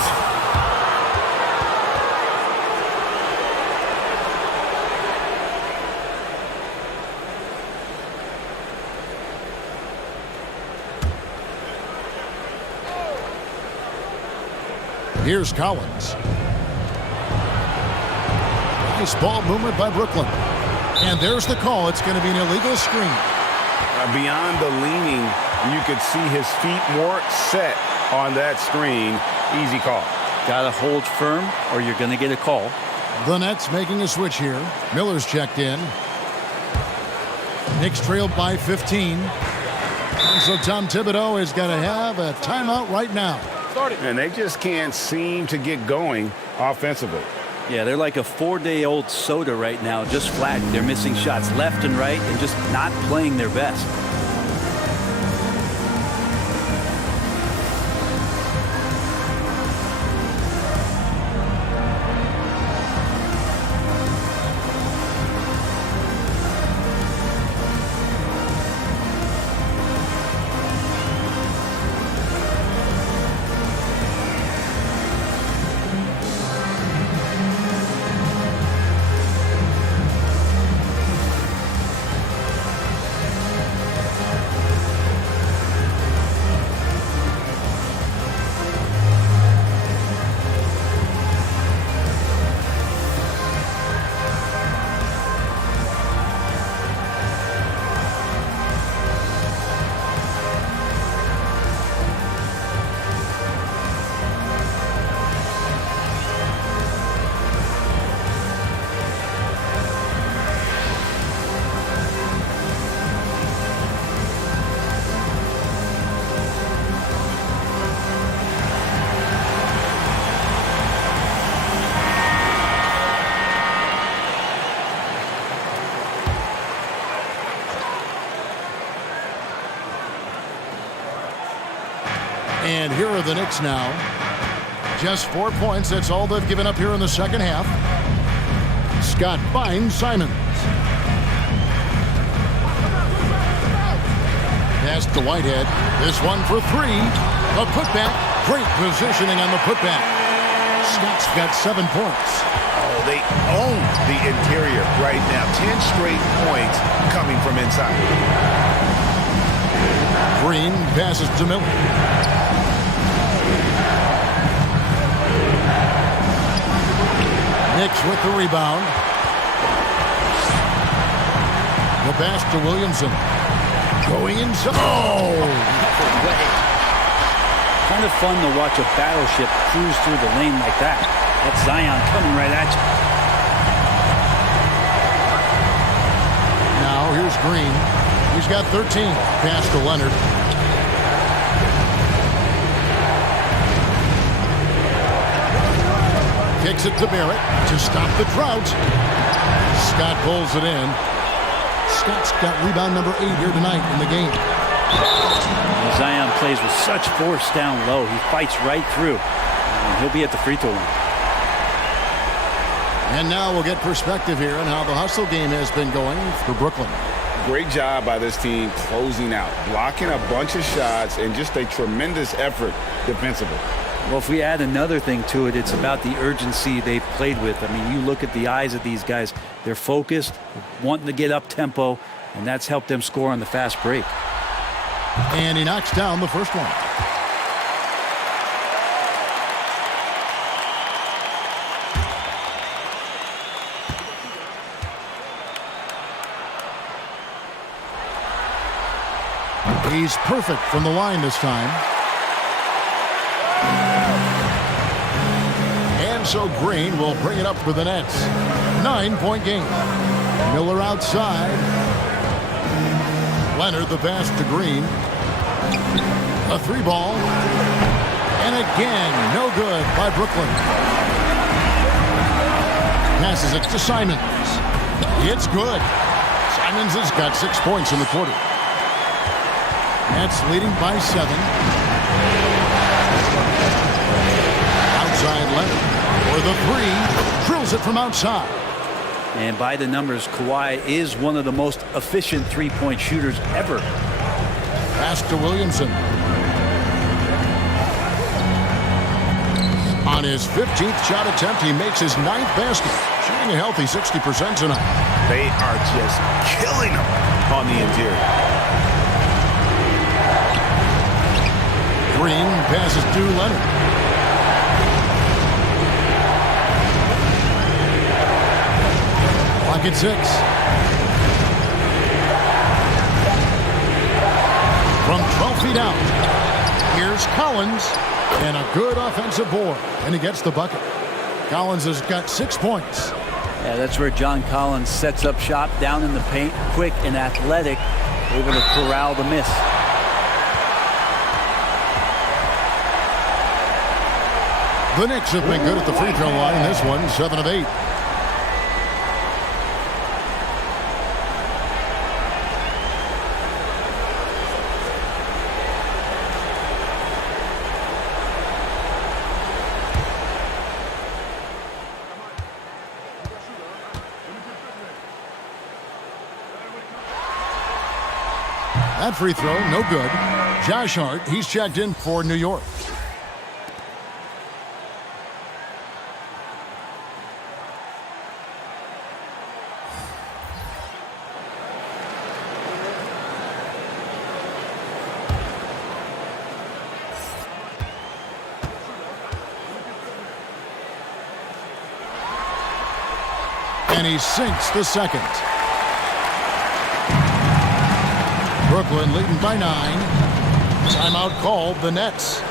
Here's Collins. Nice ball movement by Brooklyn. And there's the call. It's going to be an illegal screen. Beyond the leaning, you could see his feet more set on that screen. Easy call. Got to hold firm or you're going to get a call. The Nets making a switch here. Miller's checked in. Knicks trailed by 15. And so Tom Thibodeau has got to have a timeout right now. And they just can't seem to get going offensively. Yeah, they're like a 4-day-old soda right now, just flat. They're missing shots left and right and just not playing their best. And here are the Knicks now. Just 4 points. That's all they've given up here in the second half. Scott finds Simons. Pass to Whitehead. This one for three. A putback. Great positioning on the putback. Scott's got 7 points. Oh, they own the interior right now. 10 straight points coming from inside. Green passes to Miller. Knicks with the rebound. The pass to Williamson. Going inside. Oh! Kind of fun to watch a battleship cruise through the lane like that. That's Zion coming right at you. Now here's Green. He's got 13. Pass to Leonard. Kicks it to Barrett to stop the drought. Scott pulls it in. Scott's got rebound number 8 here tonight in the game. Zion plays with such force down low. He fights right through. And he'll be at the free throw line. And now we'll get perspective here on how the hustle game has been going for Brooklyn. Great job by this team closing out, blocking a bunch of shots, and just a tremendous effort defensively. Well, if we add another thing to it, it's about the urgency they've played with. I mean, you look at the eyes of these guys. They're focused, wanting to get up tempo, and that's helped them score on the fast break. And he knocks down the first one. He's perfect from the line this time. And so Green will bring it up for the Nets. 9-point game. Miller outside. Leonard the pass to Green. A 3-ball. And again, no good by Brooklyn. Passes it to Simons. It's good. Simons has got 6 points in the quarter. Nets leading by 7. Outside Leonard for the 3. Drills it from outside. And by the numbers, Kawhi is one of the most efficient three-point shooters ever. Pass to Williamson. On his 15th shot attempt, he makes his 9th basket. Shooting a healthy 60% tonight. They are just killing him on the interior. Green passes to Leonard. Clock at 6. From 12 feet out, here's Collins. And a good offensive board. And he gets the bucket. Collins has got 6 points. Yeah, that's where John Collins sets up shop down in the paint. Quick and athletic. Able to corral the miss. The Knicks have been good at the free throw line. This one, 7 of 8. That free throw, no good. Josh Hart, he's checked in for New York. And he sinks the second. Brooklyn leading by 9. Timeout called, the Nets.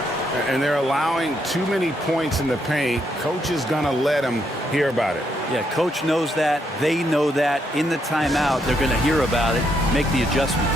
And they're allowing too many points in the paint. Coach is going to let them hear about it. Yeah, coach knows that. They know that. In the timeout, they're going to hear about it, make the adjustment.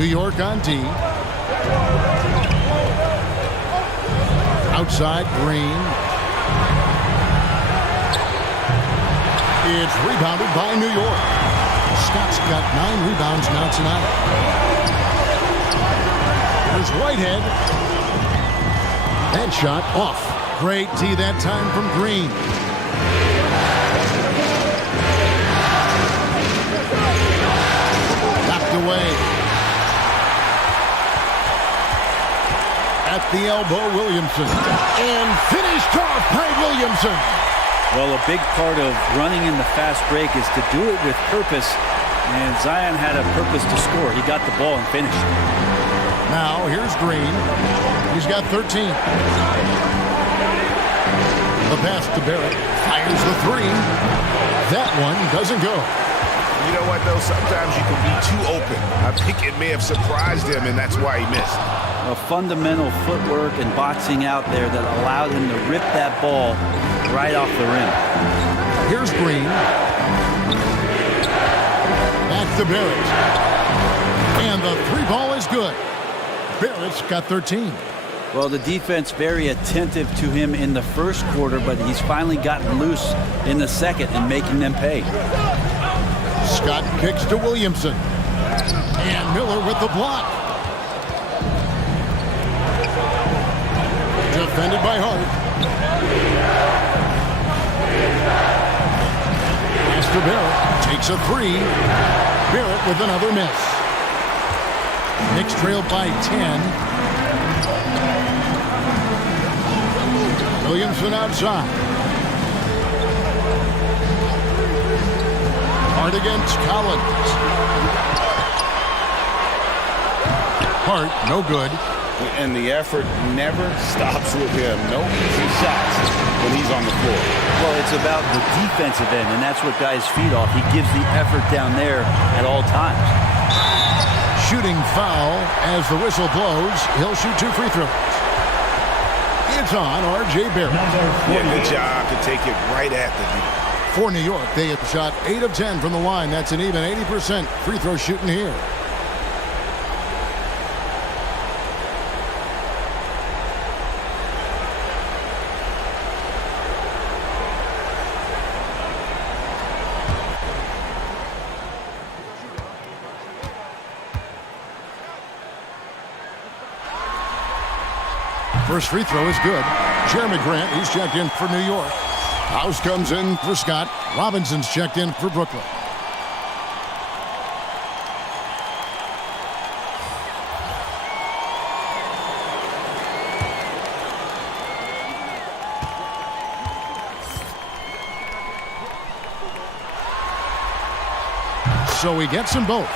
New York on D. Outside, Green. It's rebounded by New York. Scott's got 9 rebounds now tonight. Here's Whitehead. That shot off. Great D that time from Green. Knocked away. At the elbow, Williamson. And finished off by Williamson. Well, a big part of running in the fast break is to do it with purpose. And Zion had a purpose to score. He got the ball and finished. Now, here's Green. He's got 13. The pass to Barrett. Fires the 3. That one doesn't go. You know what, though? Sometimes you can be too open. I think it may have surprised him, and that's why he missed. A fundamental footwork and boxing out there that allowed him to rip that ball right off the rim. Here's Green. Back to Barrett. And the 3 ball is good. Barrett's got 13. Well, the defense very attentive to him in the first quarter, but he's finally gotten loose in the second and making them pay. Scott kicks to Williamson. And Miller with the block. Defended by Hart. Pass to Barrett. Takes a 3. Barrett with another miss. Knicks trail by 10. Williamson outside. Hart against Collins. Hart, no good. And the effort never stops with him. No easy shots when he's on the floor. Well, it's about the defensive end, and that's what guys feed off. He gives the effort down there at all times. Shooting foul as the whistle blows. He'll shoot 2 free throws. It's on R.J. Barrett. Yeah, good job to take it right at the D. For New York, they have shot 8 of 10 from the line. That's an even 80% free throw shooting here. First free throw is good. Jeremy Grant, he's checked in for New York. House comes in for Scott. Robinson's checked in for Brooklyn. So he gets them both.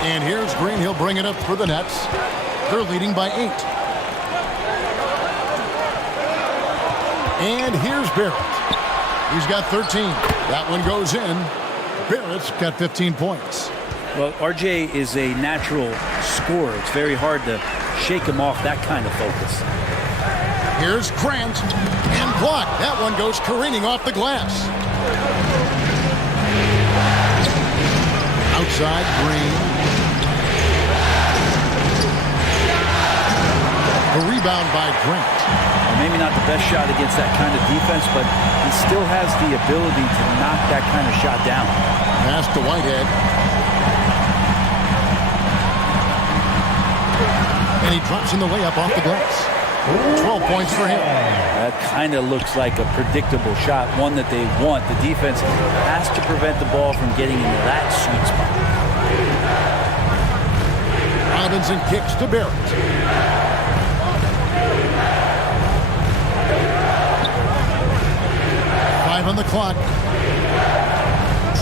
And here's Green. He'll bring it up for the Nets. They're leading by 8. And here's Barrett. He's got 13. That one goes in. Barrett's got 15 points. Well, RJ is a natural scorer. It's very hard to shake him off that kind of focus. Here's Grant. And blocked. That one goes careening off the glass. Outside, Green. The rebound by Grant. Maybe not the best shot against that kind of defense, but he still has the ability to knock that kind of shot down. Pass to Whitehead. And he drops in the layup off the glass. 12 points for him. That kind of looks like a predictable shot, one that they want. The defense has to prevent the ball from getting into that sweet spot. Robinson kicks to Barrett. On the clock.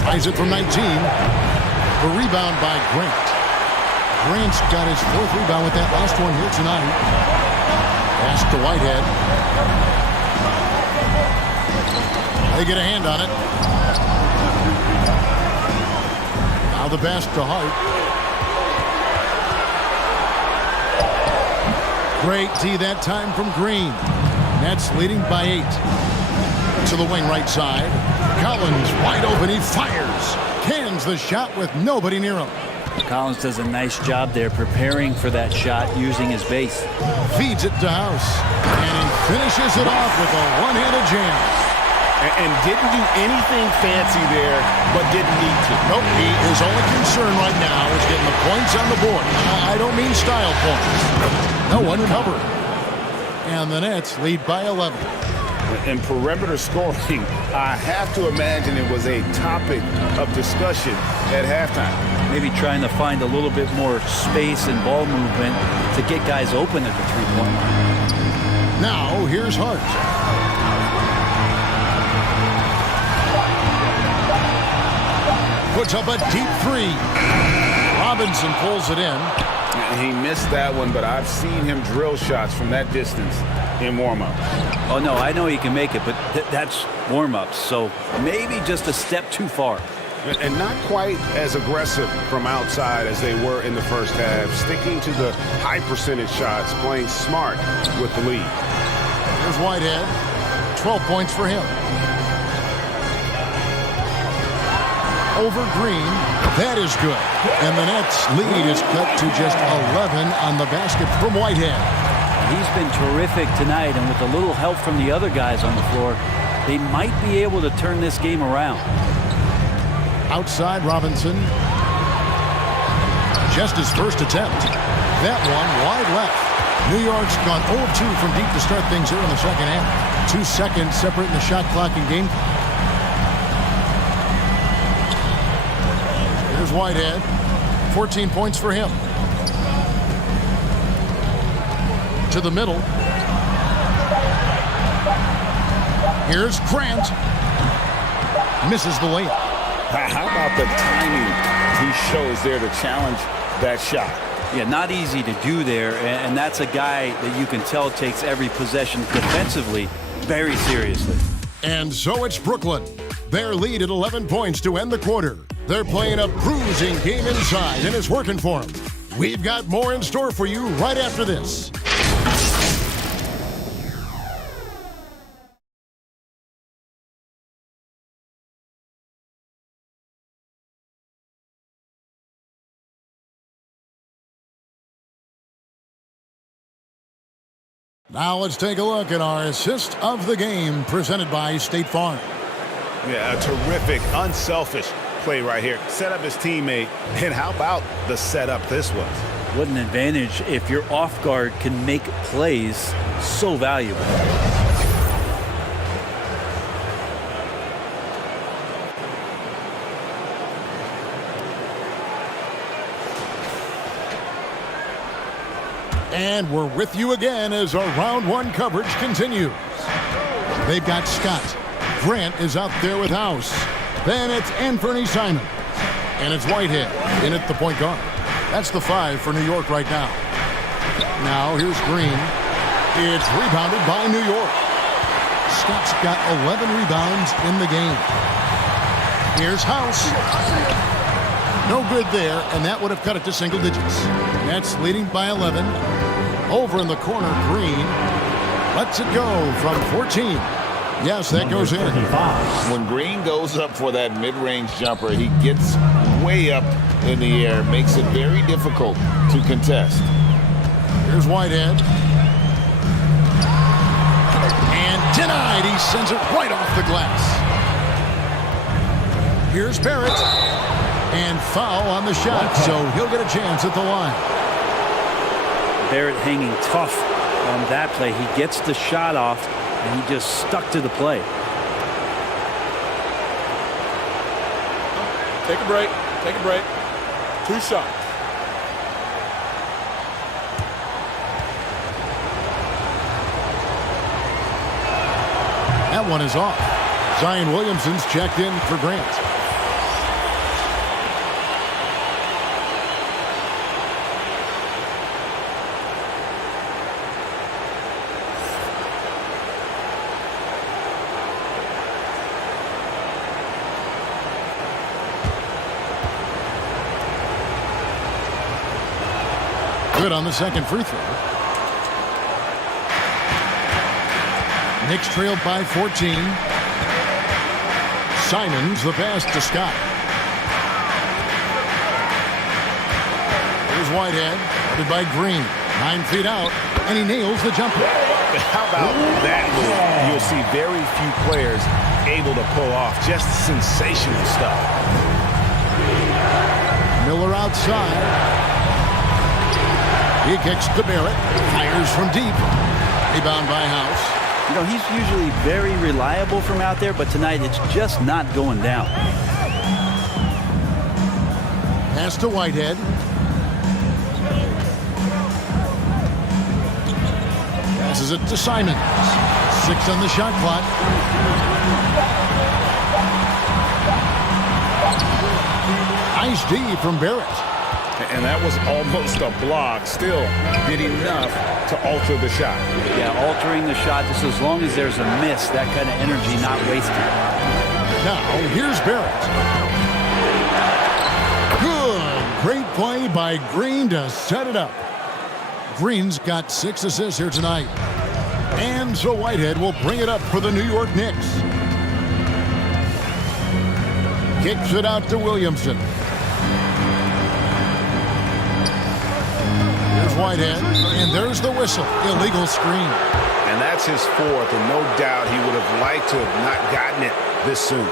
Tries it from 19. The rebound by Grant. Grant's got his 4th rebound with that last one here tonight. Pass to Whitehead. They get a hand on it. Now the pass to Hart. Great D that time from Green. Nets leading by 8. To the wing right side. Collins wide open. He fires. Can't Comes the shot with nobody near him. Collins does a nice job there preparing for that shot using his base. Feeds it to House. And he finishes it off with a one-handed jam. And didn't do anything fancy there, but didn't need to. Nope, his only concern right now is getting the points on the board. I don't mean style points. No one covered. And the Nets lead by 11. In perimeter scoring, I have to imagine it was a topic of discussion at halftime. Maybe trying to find a little bit more space and ball movement to get guys open at the three-point line. Now, here's Hart. Puts up a deep three. Robinson pulls it in. He missed that one, but I've seen him drill shots from that distance in warm-up. Oh, no, I know he can make it, but that's warm-ups, so maybe just a step too far. And not quite as aggressive from outside as they were in the first half, sticking to the high percentage shots, playing smart with the lead. Here's Whitehead. 12 points for him. Over Green. That is good. And the Nets lead is cut to just 11 on the basket from Whitehead. He's been terrific tonight, and with a little help from the other guys on the floor, they might be able to turn this game around. Outside Robinson. Just his first attempt. That one wide left. New York's gone 0-2 from deep to start things here in the second half. 2 seconds separating the shot clock and game clock. Here's Whitehead. 14 points for him. To the middle. Here's Grant. Misses the layup. How about the timing he shows there to challenge that shot? Yeah, not easy to do there, and that's a guy that you can tell takes every possession defensively very seriously. And so it's Brooklyn. Their lead at 11 points to end the quarter. They're playing a bruising game inside, and it's working for them. We've got more in store for you right after this. Now let's take a look at our assist of the game presented by State Farm. Yeah, a terrific, unselfish play right here. Set up his teammate, and how about the setup this was? What an advantage if your off guard can make plays so valuable. And we're with you again as our round one coverage continues. They've got Scott. Grant is out there with House. Then it's Anthony Simon. And it's Whitehead in at the point guard. That's the 5 for New York right now. Now here's Green. It's rebounded by New York. Scott's got 11 rebounds in the game. Here's House. No good there, and that would have cut it to single digits. Nets leading by 11. Over in the corner, Green lets it go from 14. Yes, that goes in. When Green goes up for that mid-range jumper, he gets way up in the air, makes it very difficult to contest. Here's Whitehead. And denied. He sends it right off the glass. Here's Barrett. And foul on the shot, so he'll get a chance at the line. Barrett hanging tough on that play. He gets the shot off, and he just stuck to the play. Take a break. Take a break. 2 shots. That one is off. Zion Williamson's checked in for Grant. Good on the second free throw. Knicks trailed by 14. Simons the pass to Scott. Here's Whitehead, headed by Green. 9 feet out, and he nails the jumper. How about that move? You'll see very few players able to pull off just sensational stuff. Miller outside. He kicks to Barrett. Fires from deep. Rebound by House. You know, he's usually very reliable from out there, but tonight it's just not going down. Pass to Whitehead. Passes it to Simons. 6 on the shot clock. Nice D from Barrett. And that was almost a block. Still did enough to alter the shot. Yeah, altering the shot just as long as there's a miss, that kind of energy not wasted. Now, here's Barrett. Good. Great play by Green to set it up. Green's got 6 assists here tonight. And so Whitehead will bring it up for the New York Knicks. Kicks it out to Williamson. Here's Whitehead, and there's the whistle. Illegal screen. And that's his 4th, and no doubt he would have liked to have not gotten it this soon.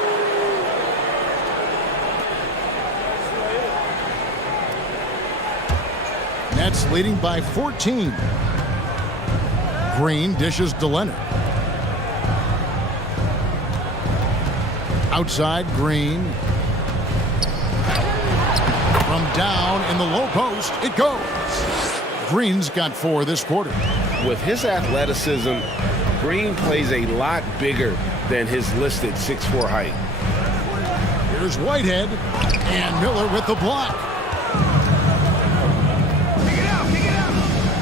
Nets leading by 14. Green dishes to Leonard. Outside, Green. From down in the low post, it goes. Green's got 4 this quarter. With his athleticism, Green plays a lot bigger than his listed 6'4" height. Here's Whitehead, and Miller with the block.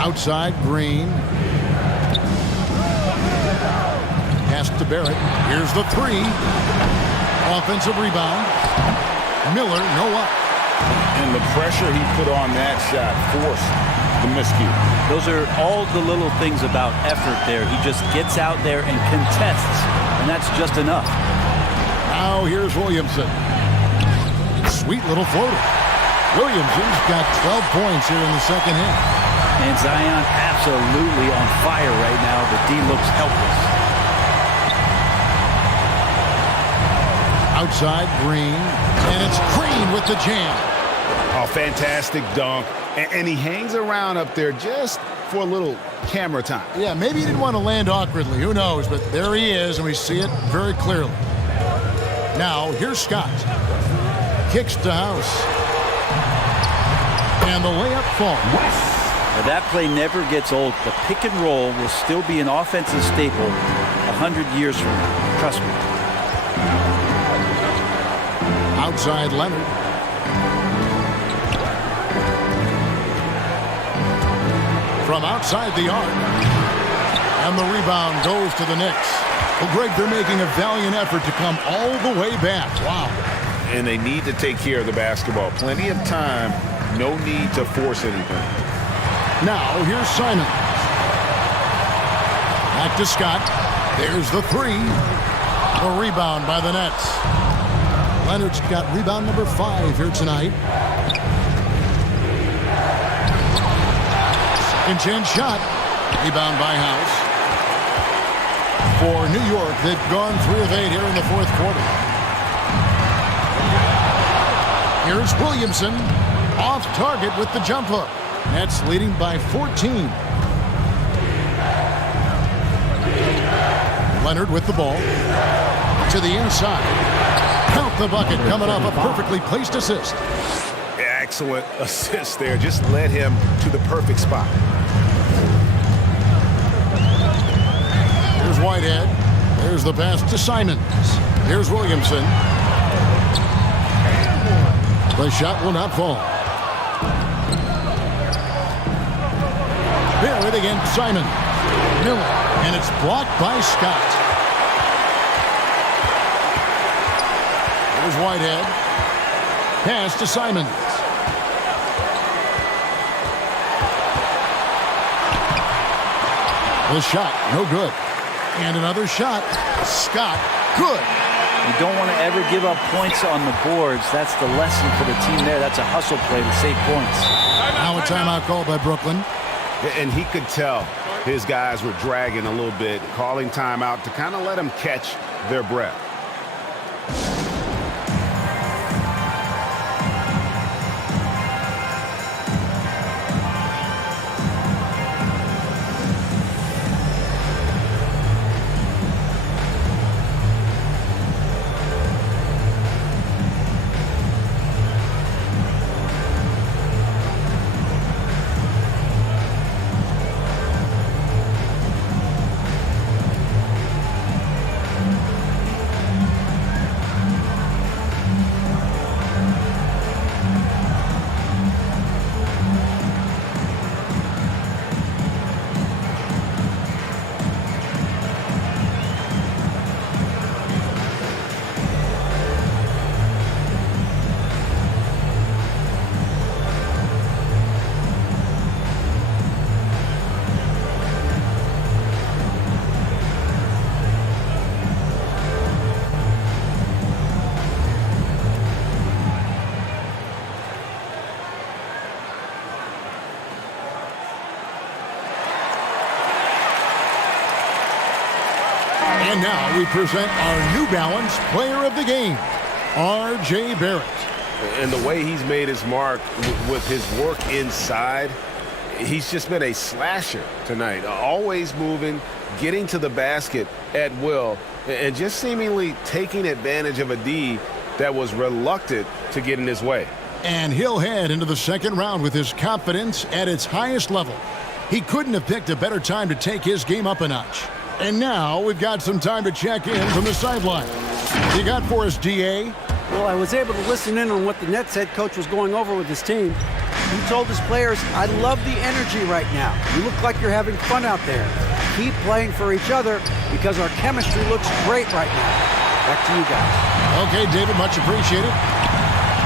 Outside, Green. Pass to Barrett. Here's the 3. Offensive rebound. Miller, no up. And the pressure he put on that shot forced the miscue. Those are all the little things about effort there. He just gets out there and contests, and that's just enough. Now here's Williamson. Sweet little floater. Williamson's got 12 points here in the second half. And Zion absolutely on fire right now. The D looks helpless. Outside, Green. And it's Green with the jam. Oh, fantastic dunk. And he hangs around up there just for a little camera time. Yeah, maybe he didn't want to land awkwardly. Who knows? But there he is, and we see it very clearly. Now, here's Scott. Kicks to House. And the layup falls. Now, that play never gets old. The pick and roll will still be an offensive staple 100 years from now. Trust me. Outside Leonard. From outside the arc. And the rebound goes to the Knicks. Well, Greg, they're making a valiant effort to come all the way back. Wow. And they need to take care of the basketball. Plenty of time. No need to force anything. Now, here's Simon. Back to Scott. There's the 3. A rebound by the Nets. Leonard's got rebound number 5 here tonight. Second chance shot. Rebound by House. For New York, they've gone 3 of 8 here in the 4th quarter. Here's Williamson. Off target with the jump hook. Nets leading by 14. Leonard with the ball. To the inside. Count the bucket. Coming off a perfectly placed assist. Excellent assist there. Just led him to the perfect spot. Here's Whitehead. There's the pass to Simons. Here's Williamson. The shot will not fall. Barrett against Simon. Miller. And it's blocked by Scott. Here's Whitehead. Pass to Simons. The shot, no good. And another shot. Scott, good. You don't want to ever give up points on the boards. That's the lesson for the team there. That's a hustle play to save points. Now a timeout called by Brooklyn. And he could tell his guys were dragging a little bit, calling timeout to kind of let them catch their breath. And now we present our New Balance Player of the Game, R.J. Barrett. And the way he's made his mark with his work inside, he's just been a slasher tonight. Always moving, getting to the basket at will, and just seemingly taking advantage of a D that was reluctant to get in his way. And he'll head into the second round with his confidence at its highest level. He couldn't have picked a better time to take his game up a notch. And now we've got some time to check in from the sideline. You got for us, D.A.? Well, I was able to listen in on what the Nets head coach was going over with his team. He told his players, I love the energy right now. You look like you're having fun out there. Keep playing for each other because our chemistry looks great right now. Back to you guys. Okay, David, much appreciated.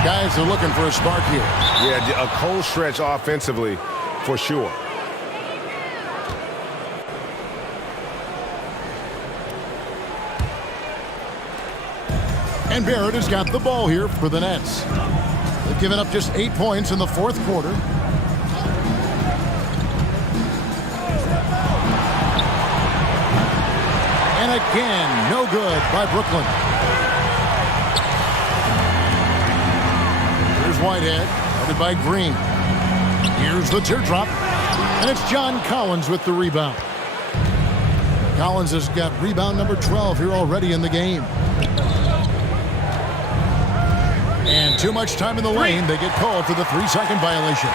Guys are looking for a spark here. Yeah, a cold stretch offensively for sure. And Barrett has got the ball here for the Nets. They've given up just 8 points in the fourth quarter. And again, no good by Brooklyn. Here's Whitehead, headed by Green. Here's the teardrop. And it's John Collins with the rebound. Collins has got rebound number 12 here already in the game. And too much time in the lane. They get called for the 3-second violation.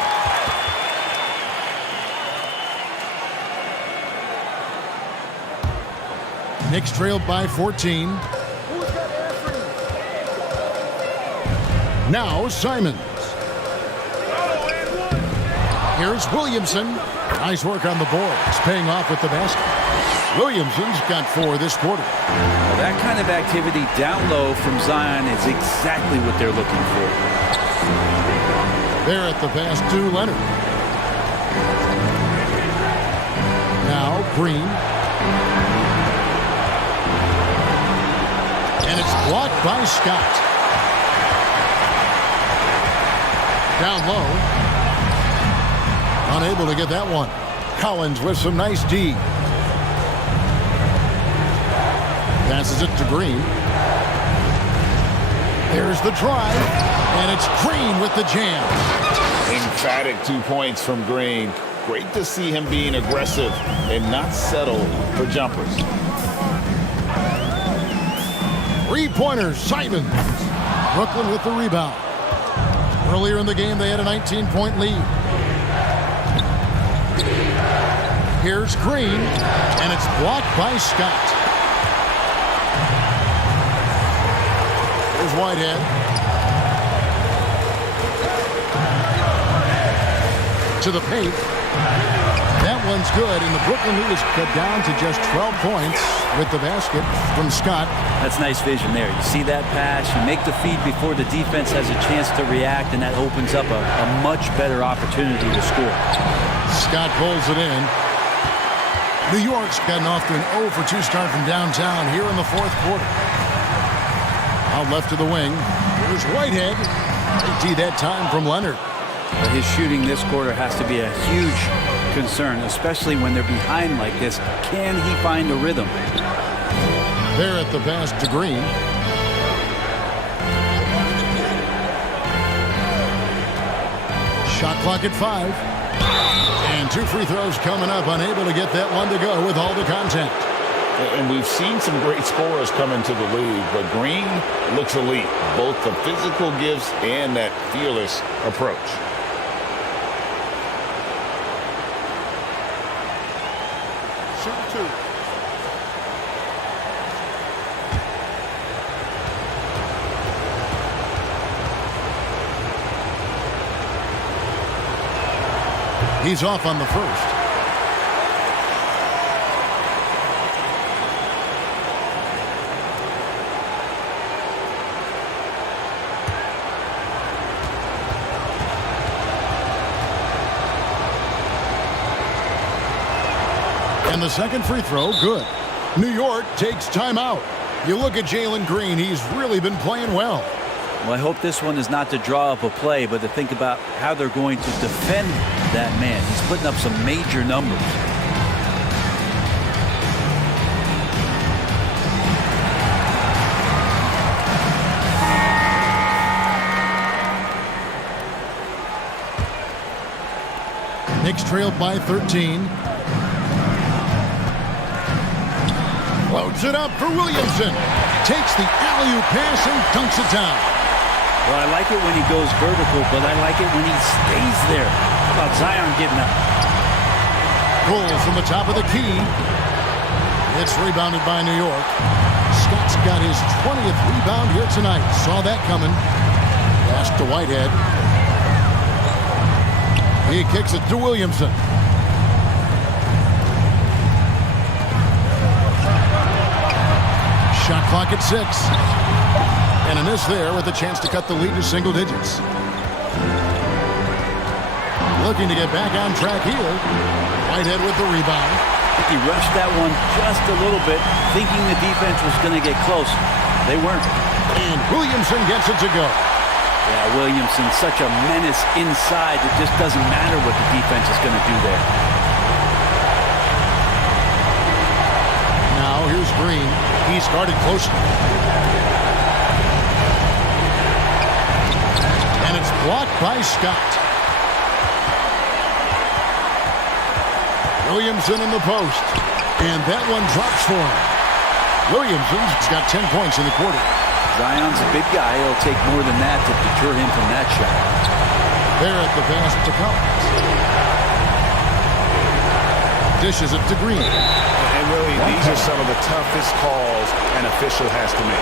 Knicks trailed by 14. Now Simons. Here's Williamson. Nice work on the board. It's paying off with the basket. Williamson's got 4 this quarter. Well, that kind of activity down low from Zion is exactly what they're looking for. There at the pass to Leonard. Now Green. And it's blocked by Scott. Down low. Unable to get that one. Collins with some nice D. Passes it to Green. There's the drive, and it's Green with the jam. Emphatic 2 points from Green. Great to see him being aggressive and not settle for jumpers. 3-pointers, Simons. Brooklyn with the rebound. Earlier in the game, they had a 19-point lead. Here's Green, and it's blocked by Scott. Here's Whitehead. To the paint. That one's good, and the Brooklyn Knicks cut down to just 12 points with the basket from Scott. That's nice vision there. You see that pass, you make the feed before the defense has a chance to react, and that opens up a much better opportunity to score. Scott pulls it in. New York's gotten off to an 0 for 2 start from downtown here in the fourth quarter. Out left to the wing. Here's Whitehead. They tee that time from Leonard. But his shooting this quarter has to be a huge concern, especially when they're behind like this. Can he find a rhythm? There at the pass to Green. Shot clock at 5. And 2 free throws coming up. Unable to get that one to go with all the contact. And we've seen some great scorers come into the league, but Green looks elite. Both the physical gifts and that fearless approach. Shoot 2. He's off on the first. And the second free throw, good. New York takes timeout. You look at Jalen Green, he's really been playing well. Well, I hope this one is not to draw up a play, but to think about how they're going to defend that man. He's putting up some major numbers. Knicks trailed by 13. Loads it up for Williamson. Takes the alley-oop pass and dunks it down. Well, I like it when he goes vertical, but I like it when he stays there. How about Zion getting up? Pull from the top of the key. It's rebounded by New York. Scott's got his 20th rebound here tonight. Saw that coming. Pass to Whitehead. He kicks it to Williamson. Shot clock at 6. And a miss there with a chance to cut the lead to single digits. Looking to get back on track here. Whitehead with the rebound. I think he rushed that one just a little bit, thinking the defense was going to get close. They weren't. And Williamson gets it to go. Yeah, Williamson, such a menace inside. It just doesn't matter what the defense is going to do there. Now here's Green. He's guarded closely. And it's blocked by Scott. Williamson in the post. And that one drops for him. Williamson's got 10 points in the quarter. Zion's a big guy. It'll take more than that to deter him from that shot. There at the pass to Collins. Dishes it to Green. And really, these are some of the toughest calls an official has to make.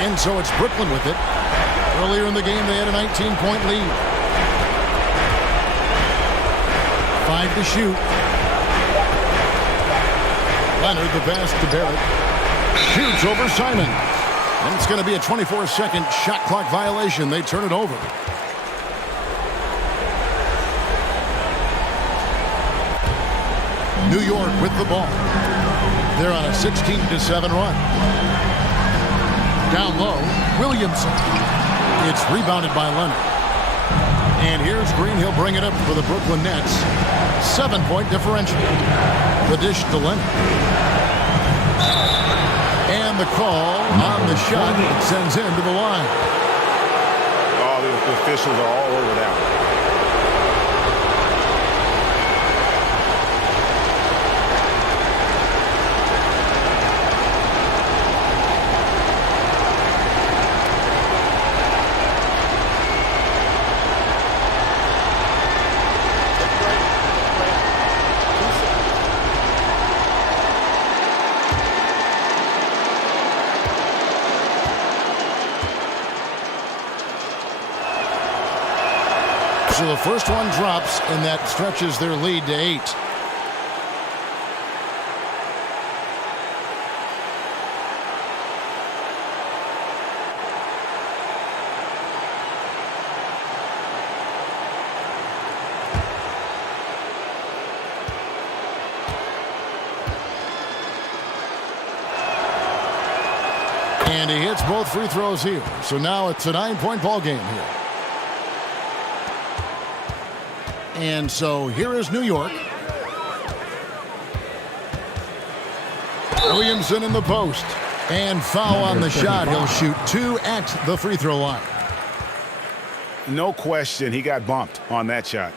And so it's Brooklyn with it. Earlier in the game, they had a 19-point lead. 5 to shoot. Leonard, the pass to Barrett. Shoots over Simon. And it's going to be a 24-second shot clock violation. They turn it over. New York with the ball. They're on a 16-7 run. Down low, Williamson. It's rebounded by Leonard. And here's Green. He'll bring it up for the Brooklyn Nets. 7-point differential. The dish to Leonard. And the call on the shot sends him to the line. Oh, the officials are all over that one. So the first one drops, and that stretches their lead to 8. And he hits both free throws here. So now it's a 9-point ball game here. And so here is New York. Williamson in the post. And foul on the shot. He'll shoot 2 at the free throw line. No question, he got bumped on that shot.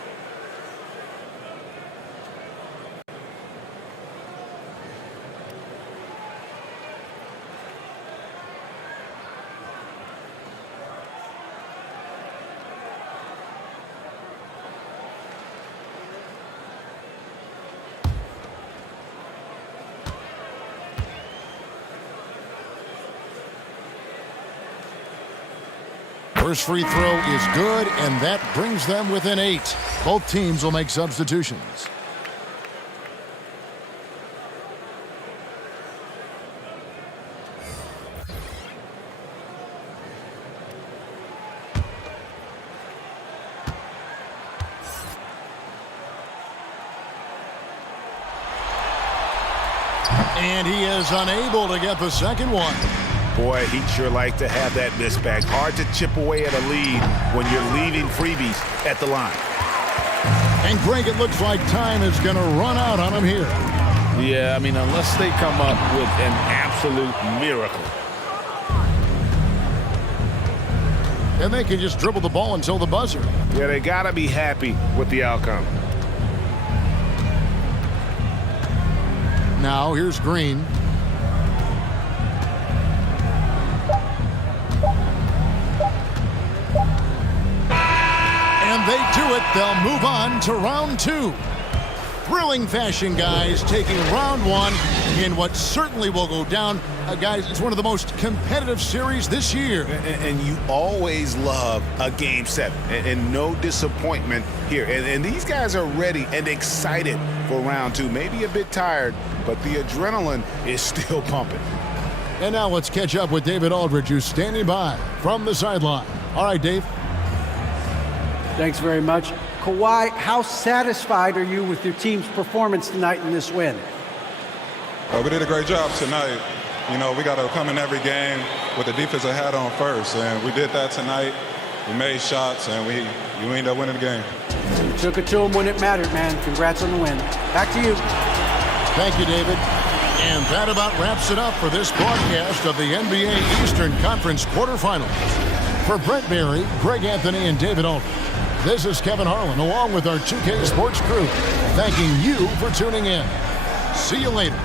First free throw is good, and that brings them within 8. Both teams will make substitutions. And he is unable to get the second one. Boy, he'd sure like to have that misback. Hard to chip away at a lead when you're leaving freebies at the line. And Greg, it looks like time is going to run out on him here. Yeah, I mean, unless they come up with an absolute miracle. And they can just dribble the ball until the buzzer. Yeah, they got to be happy with the outcome. Now here's Green. And they do it. They'll move on to round 2. Thrilling fashion, guys, taking round 1 in what certainly will go down. Guys, it's one of the most competitive series this year. And you always love a Game 7. And no disappointment here. And these guys are ready and excited for round 2. Maybe a bit tired, but the adrenaline is still pumping. And now let's catch up with David Aldridge, who's standing by from the sideline. All right, Dave. Thanks very much. Kawhi, how satisfied are you with your team's performance tonight in this win? We did a great job tonight. You know, we got to come in every game with the defensive hat on first, and we did that tonight. We made shots, and we ended up winning the game. You took it to them when it mattered, man. Congrats on the win. Back to you. Thank you, David. And that about wraps it up for this broadcast of the NBA Eastern Conference quarterfinals. For Brent Berry, Greg Anthony, and David Aldridge, this is Kevin Harlan, along with our 2K Sports crew, thanking you for tuning in. See you later.